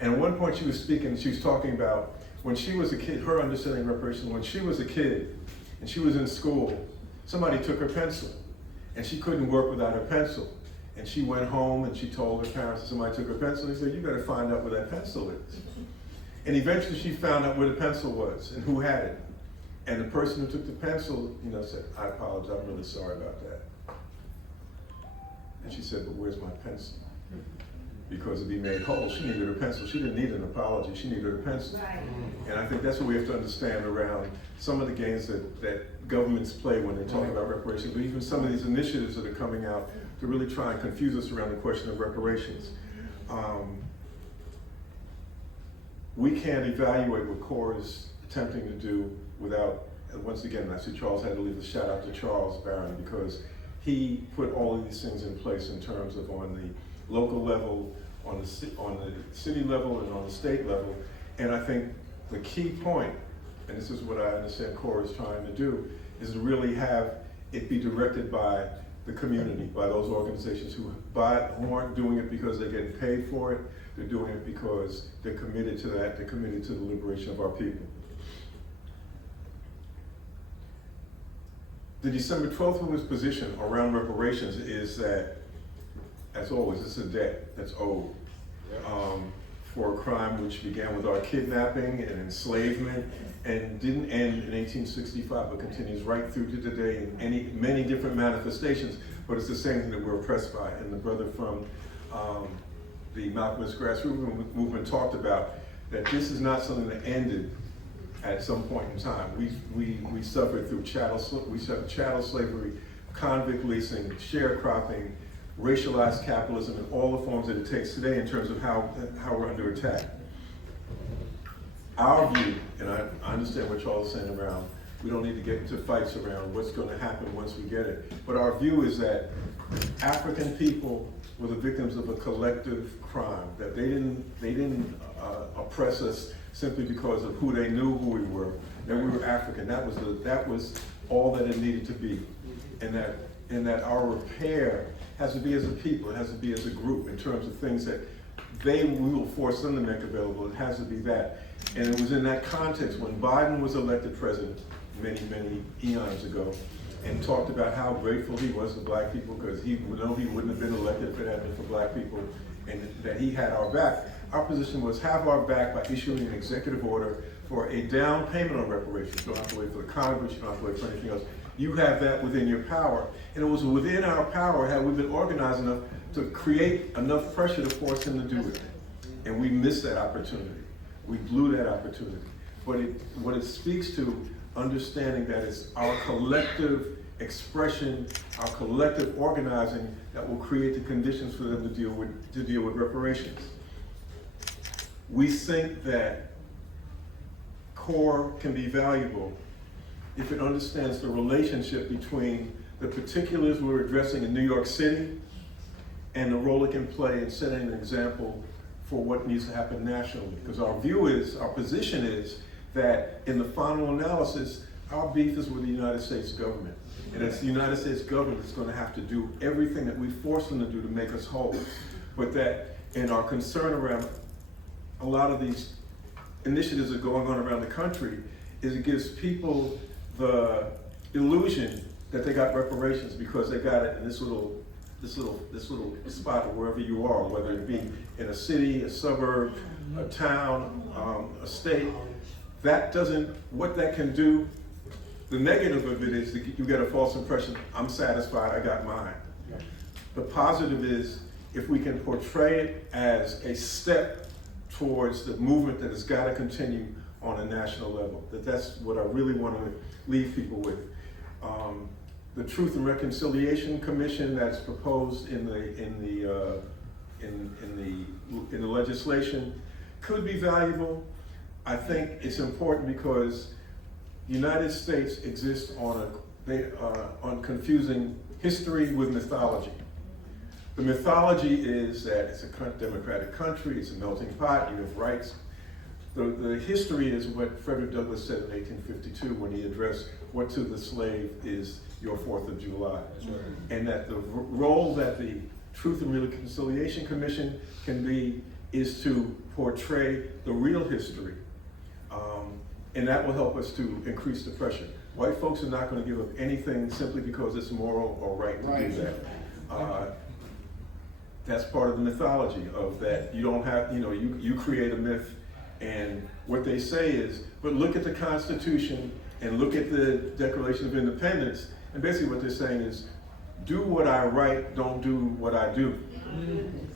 And at one point she was speaking, she was talking about when she was a kid, her understanding of reparations, when she was a kid and she was in school, somebody took her pencil and she couldn't work without her pencil. And she went home and she told her parents that somebody took her pencil. He said, you better find out where that pencil is. And eventually she found out where the pencil was and who had it. And the person who took the pencil, said, I apologize, I'm really sorry about that. And she said, but where's my pencil? Because to be made whole, she needed her pencil. She didn't need an apology, she needed her pencil. Right. And I think that's what we have to understand around some of the games that governments play when they talk about reparations, but even some of these initiatives that are coming out to really try and confuse us around the question of reparations. We can't evaluate what CORE is attempting to do without, once again, I see Charles had to leave a shout out to Charles Barron because he put all of these things in place in terms of on the local level, on the city level, and on the state level. And I think the key point, and this is what I understand CORE is trying to do, is to really have it be directed by the community, by those organizations who aren't doing it because they're getting paid for it, they're doing it because they're committed to that, they're committed to the liberation of our people. The December 12th movement's position around reparations is that, as always, it's a debt that's owed for a crime which began with our kidnapping and enslavement and didn't end in 1865, but continues right through to today in many different manifestations, but it's the same thing that we're oppressed by. And the brother from the Malcolm X grassroots movement talked about that this is not something that ended at some point in time. We suffered through chattel slavery, convict leasing, sharecropping, racialized capitalism, and all the forms that it takes today in terms of how we're under attack. Our view, and I understand what Charles is saying around, we don't need to get into fights around what's going to happen once we get it, but our view is that African people were the victims of a collective crime, that they didn't oppress us simply because of who they knew who we were, that we were African. That was all that it needed to be, and that our repair has to be as a people, it has to be as a group in terms of things that we will force them to make available. It has to be that. And it was in that context when Biden was elected president many eons ago and talked about how grateful he was to black people because he wouldn't have been elected if it hadn't been for black people, and that he had our back. Our position was have our back by issuing an executive order for a down payment on reparations. You don't have to wait for the Congress, you don't have to wait for anything else. You have that within your power. And it was within our power had we been organized enough to create enough pressure to force him to do it. And we missed that opportunity. We blew that opportunity. But what it speaks to, understanding that it's our collective expression, our collective organizing that will create the conditions for them to deal with reparations. We think that CORE can be valuable if it understands the relationship between the particulars we're addressing in New York City and the role it can play in setting an example for what needs to happen nationally. Because our position is that in the final analysis, our beef is with the United States government. And it's the United States government that's going to have to do everything that we force them to do to make us whole. But that in our concern around a lot of these initiatives that are going on around the country is it gives people the illusion that they got reparations because they got it in this little spot or wherever you are, whether it be in a city, a suburb, a town, a state. What that can do The negative of it is that you get a false impression, I'm satisfied, I got mine. The positive is if we can portray it as a step towards the movement that has got to continue on a national level. That's what I really want to leave people with. The Truth and Reconciliation Commission that's proposed in the legislation could be valuable. I think it's important because the United States exists on confusing history with mythology. The mythology is that it's a democratic country, it's a melting pot, you have rights. The history is what Frederick Douglass said in 1852 when he addressed what to the slave is your 4th of July. That's right. And that the role that the Truth and Reconciliation Commission can be is to portray the real history. And that will help us to increase the pressure. White folks are not going to give up anything simply because it's moral or right to do that. That's part of the mythology of that you don't have, you create a myth, and what they say is, but look at the Constitution and look at the Declaration of Independence, and basically what they're saying is, do what I write, don't do what I do.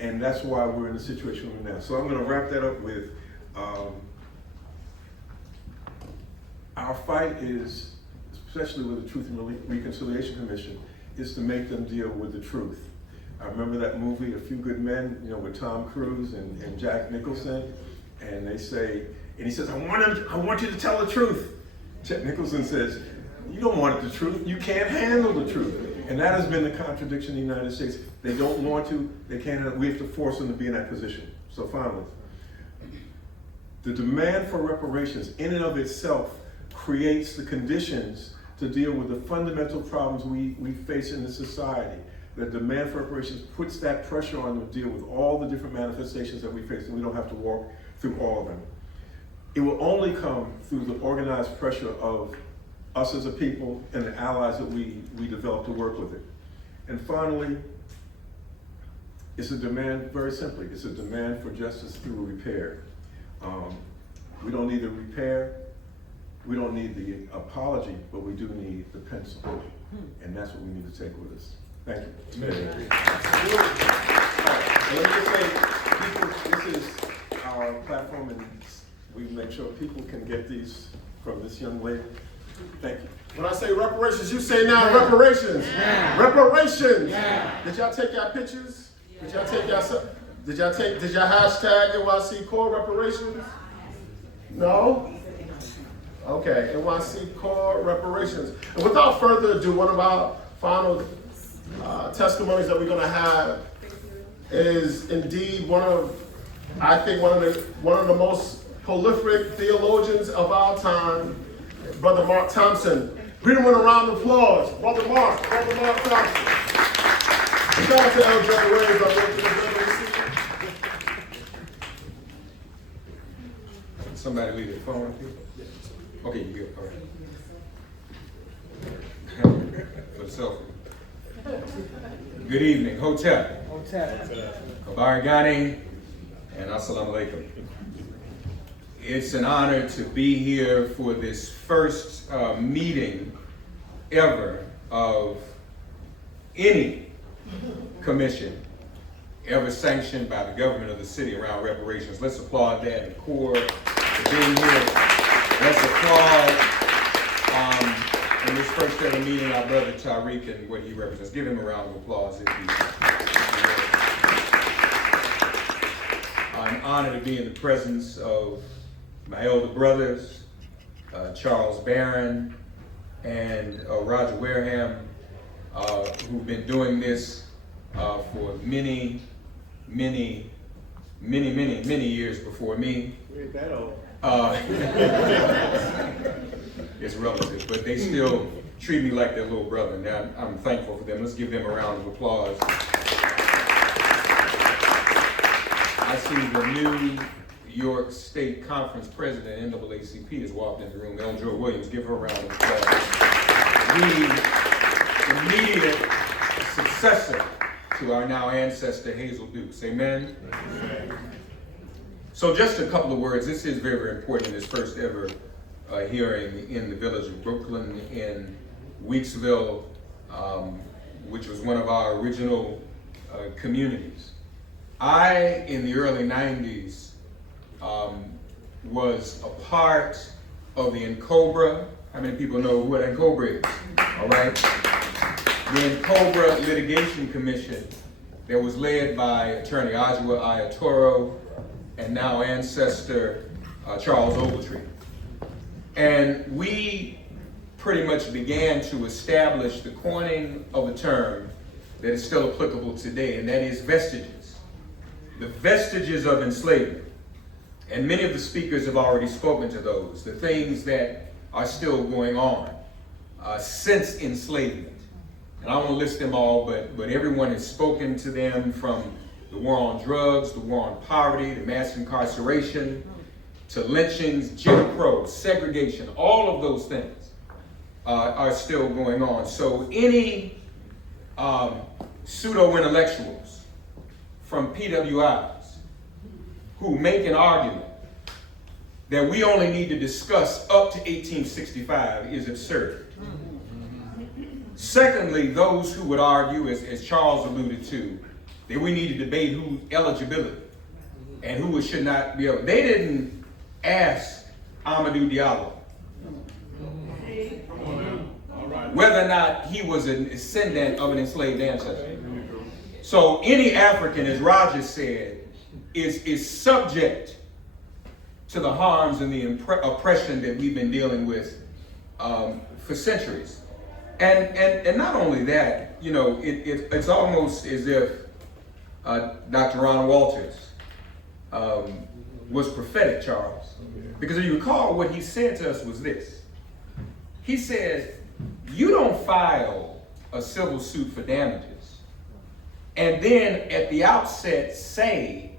And that's why we're in the situation we're in now. So I'm going to wrap that up with, our fight is, especially with the Truth and Reconciliation Commission, is to make them deal with the truth. I remember that movie, A Few Good Men, with Tom Cruise and Jack Nicholson, and they say, and he says, I want you to tell the truth. Jack Nicholson says, you don't want the truth, you can't handle the truth. And that has been the contradiction in the United States. They don't want to, they can't, we have to force them to be in that position. So finally, the demand for reparations in and of itself creates the conditions to deal with the fundamental problems we face in the society. The demand for reparations puts that pressure on them to deal with all the different manifestations that we face, and we don't have to walk through all of them. It will only come through the organized pressure of us as a people and the allies that we develop to work with it. And finally, it's a demand, very simply, it's a demand for justice through repair. We don't need the repair, we don't need the apology, but we do need the pencil. And that's what we need to take with us. Thank you. Let me just say, people, this is our platform, and we make sure people can get these from this young lady. Thank you. When I say reparations, you say now reparations. Yeah. Reparations. Yeah. Did y'all take y'all pictures? Did y'all take y'all? Did y'all hashtag NYC CORE reparations? No? Okay, NYC CORE reparations. And without further ado, one of our final testimonies that we're going to have is indeed one of the most prolific theologians of our time, Brother Mark Thompson. Greet him with a round of applause. Brother Mark Thompson. Shout out to LJ Waves up there to the WC. Somebody leave their phone up here? Okay, you good, all right. For the selfie. Good evening, Hotel. Kabarigani, and Assalamu alaikum. It's an honor to be here for this first meeting ever of any commission ever sanctioned by the government of the city around reparations. Let's applaud that, the CORE, for being here. Let's applaud in this first ever meeting our brother Tyrik and what he represents. Give him a round of applause if he I'm honored to be in the presence of my elder brothers, Charles Barron and Roger Wareham, who've been doing this for many years before me. We ain't that old. It's relative, but they still treat me like their little brother. Now, I'm thankful for them. Let's give them a round of applause. I see the New York State Conference President, NAACP, has walked in the room. Eldra Williams, give her a round of applause. The immediate successor to our now ancestor, Hazel Dukes. Amen? Amen. So just a couple of words. This is very, very important in this first ever hearing in the village of Brooklyn in Weeksville, which was one of our original communities. I, in the early 90s, was a part of the NCOBRA. How many people know what NCOBRA is? All right. The NCOBRA Litigation Commission that was led by attorney Ajwa Ayatoro and now ancestor Charles Ogletree. And we pretty much began to establish the coining of a term that is still applicable today, and that is vestiges. The vestiges of enslavement. And many of the speakers have already spoken to those, the things that are still going on since enslavement. And I won't list them all, but everyone has spoken to them, from the war on drugs, the war on poverty, the mass incarceration, to lynchings, Jim Crow, segregation, all of those things are still going on. So any pseudo-intellectuals from PWIs who make an argument that we only need to discuss up to 1865 is absurd. Secondly, those who would argue, as Charles alluded to, that we need to debate who's eligibility and who should not be able. They didn't ask Amadou Diallo whether or not he was a descendant of an enslaved ancestor. So any African, as Roger said, is subject to the harms and the oppression that we've been dealing with for centuries. And not only that, you know, it's almost as if Dr. Ron Walters was prophetic, Charles. Because if you recall, what he said to us was this. He said, you don't file a civil suit for damages and then at the outset say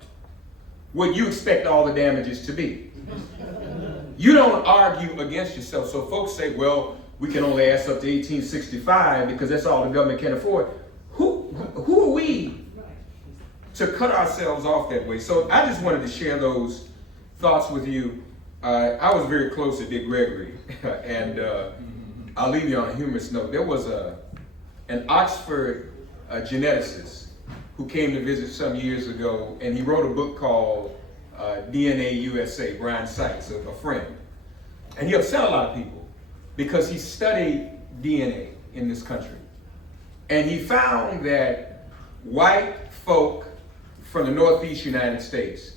what you expect all the damages to be. You don't argue against yourself. So folks say, well, we can only ask up to 1865 because that's all the government can afford. Who are we to cut ourselves off that way? So I just wanted to share those thoughts with you. I was very close to Dick Gregory, and I'll leave you on a humorous note. There was an Oxford geneticist who came to visit some years ago, and he wrote a book called DNA USA, Brian Sykes, a friend. And he upset a lot of people because he studied DNA in this country. And he found that white folk from the Northeast United States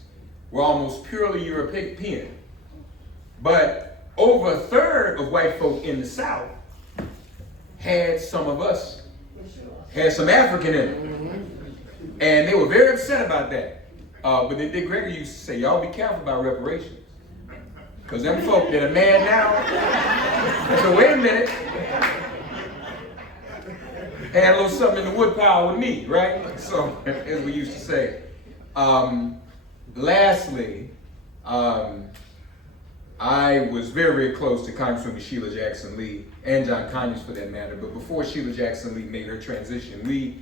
were almost purely European. But over a third of white folk in the South had some of us, had some African in them. And they were very upset about that. But then Dick Gregory used to say, y'all be careful about reparations. Because them folk that are mad now, so wait a minute, had a little something in the woodpile with me, right? So, as we used to say. Lastly, I was very, very close to Congresswoman Sheila Jackson Lee, and John Conyers for that matter, but before Sheila Jackson Lee made her transition, we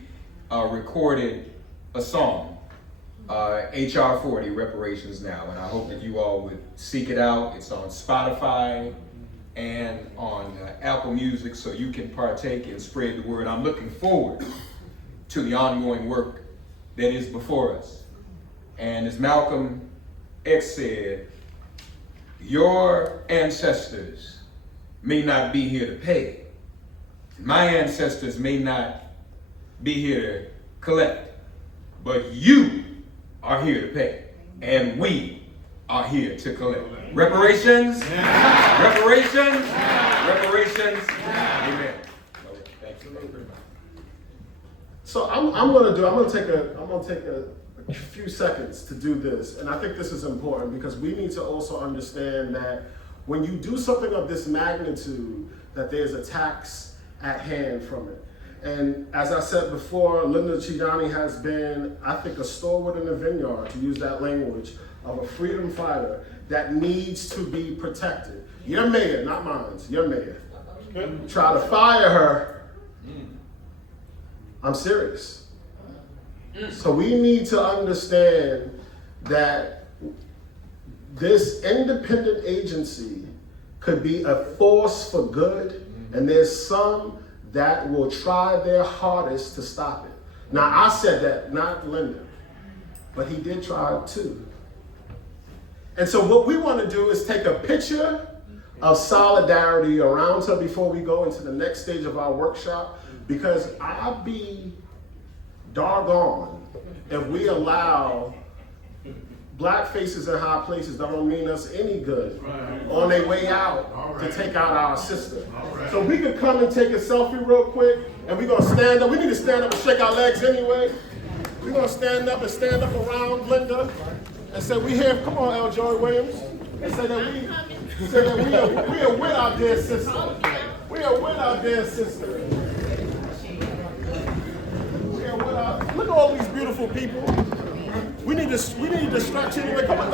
recorded a song, HR 40, Reparations Now, and I hope that you all would seek it out. It's on Spotify and on Apple Music, so you can partake and spread the word. I'm looking forward to the ongoing work that is before us. And as Malcolm X said, your ancestors may not be here to pay. My ancestors may not be here to collect, but you are here to pay, and we are here to collect. Reparations, reparations, reparations. Amen. Thank you very much. So I'm gonna take a few seconds to do this, and I think this is important because we need to also understand that when you do something of this magnitude, that there's a tax at hand from it. And as I said before, Linda Chidani has been, I think, a stalwart in the vineyard, to use that language, of a freedom fighter that needs to be protected. Your mayor, not mine, your mayor, try to fire her. I'm serious. So we need to understand that this independent agency could be a force for good, and there's some that will try their hardest to stop it. Now, I said that, not Linda, but he did try too. And so what we want to do is take a picture of solidarity around her before we go into the next stage of our workshop, because I'll be doggone if we allow black faces in high places that don't mean us any good on their way out to take out our sister. So we could come and take a selfie real quick, and we're gonna stand up. We need to stand up and shake our legs anyway. We're gonna stand up around Linda and say, we here, come on, L. Joy Williams, and say that we are with our dear sister. We are with our dear sister. We are with our, look at all these beautiful people. We need to stretch anyway. Come on,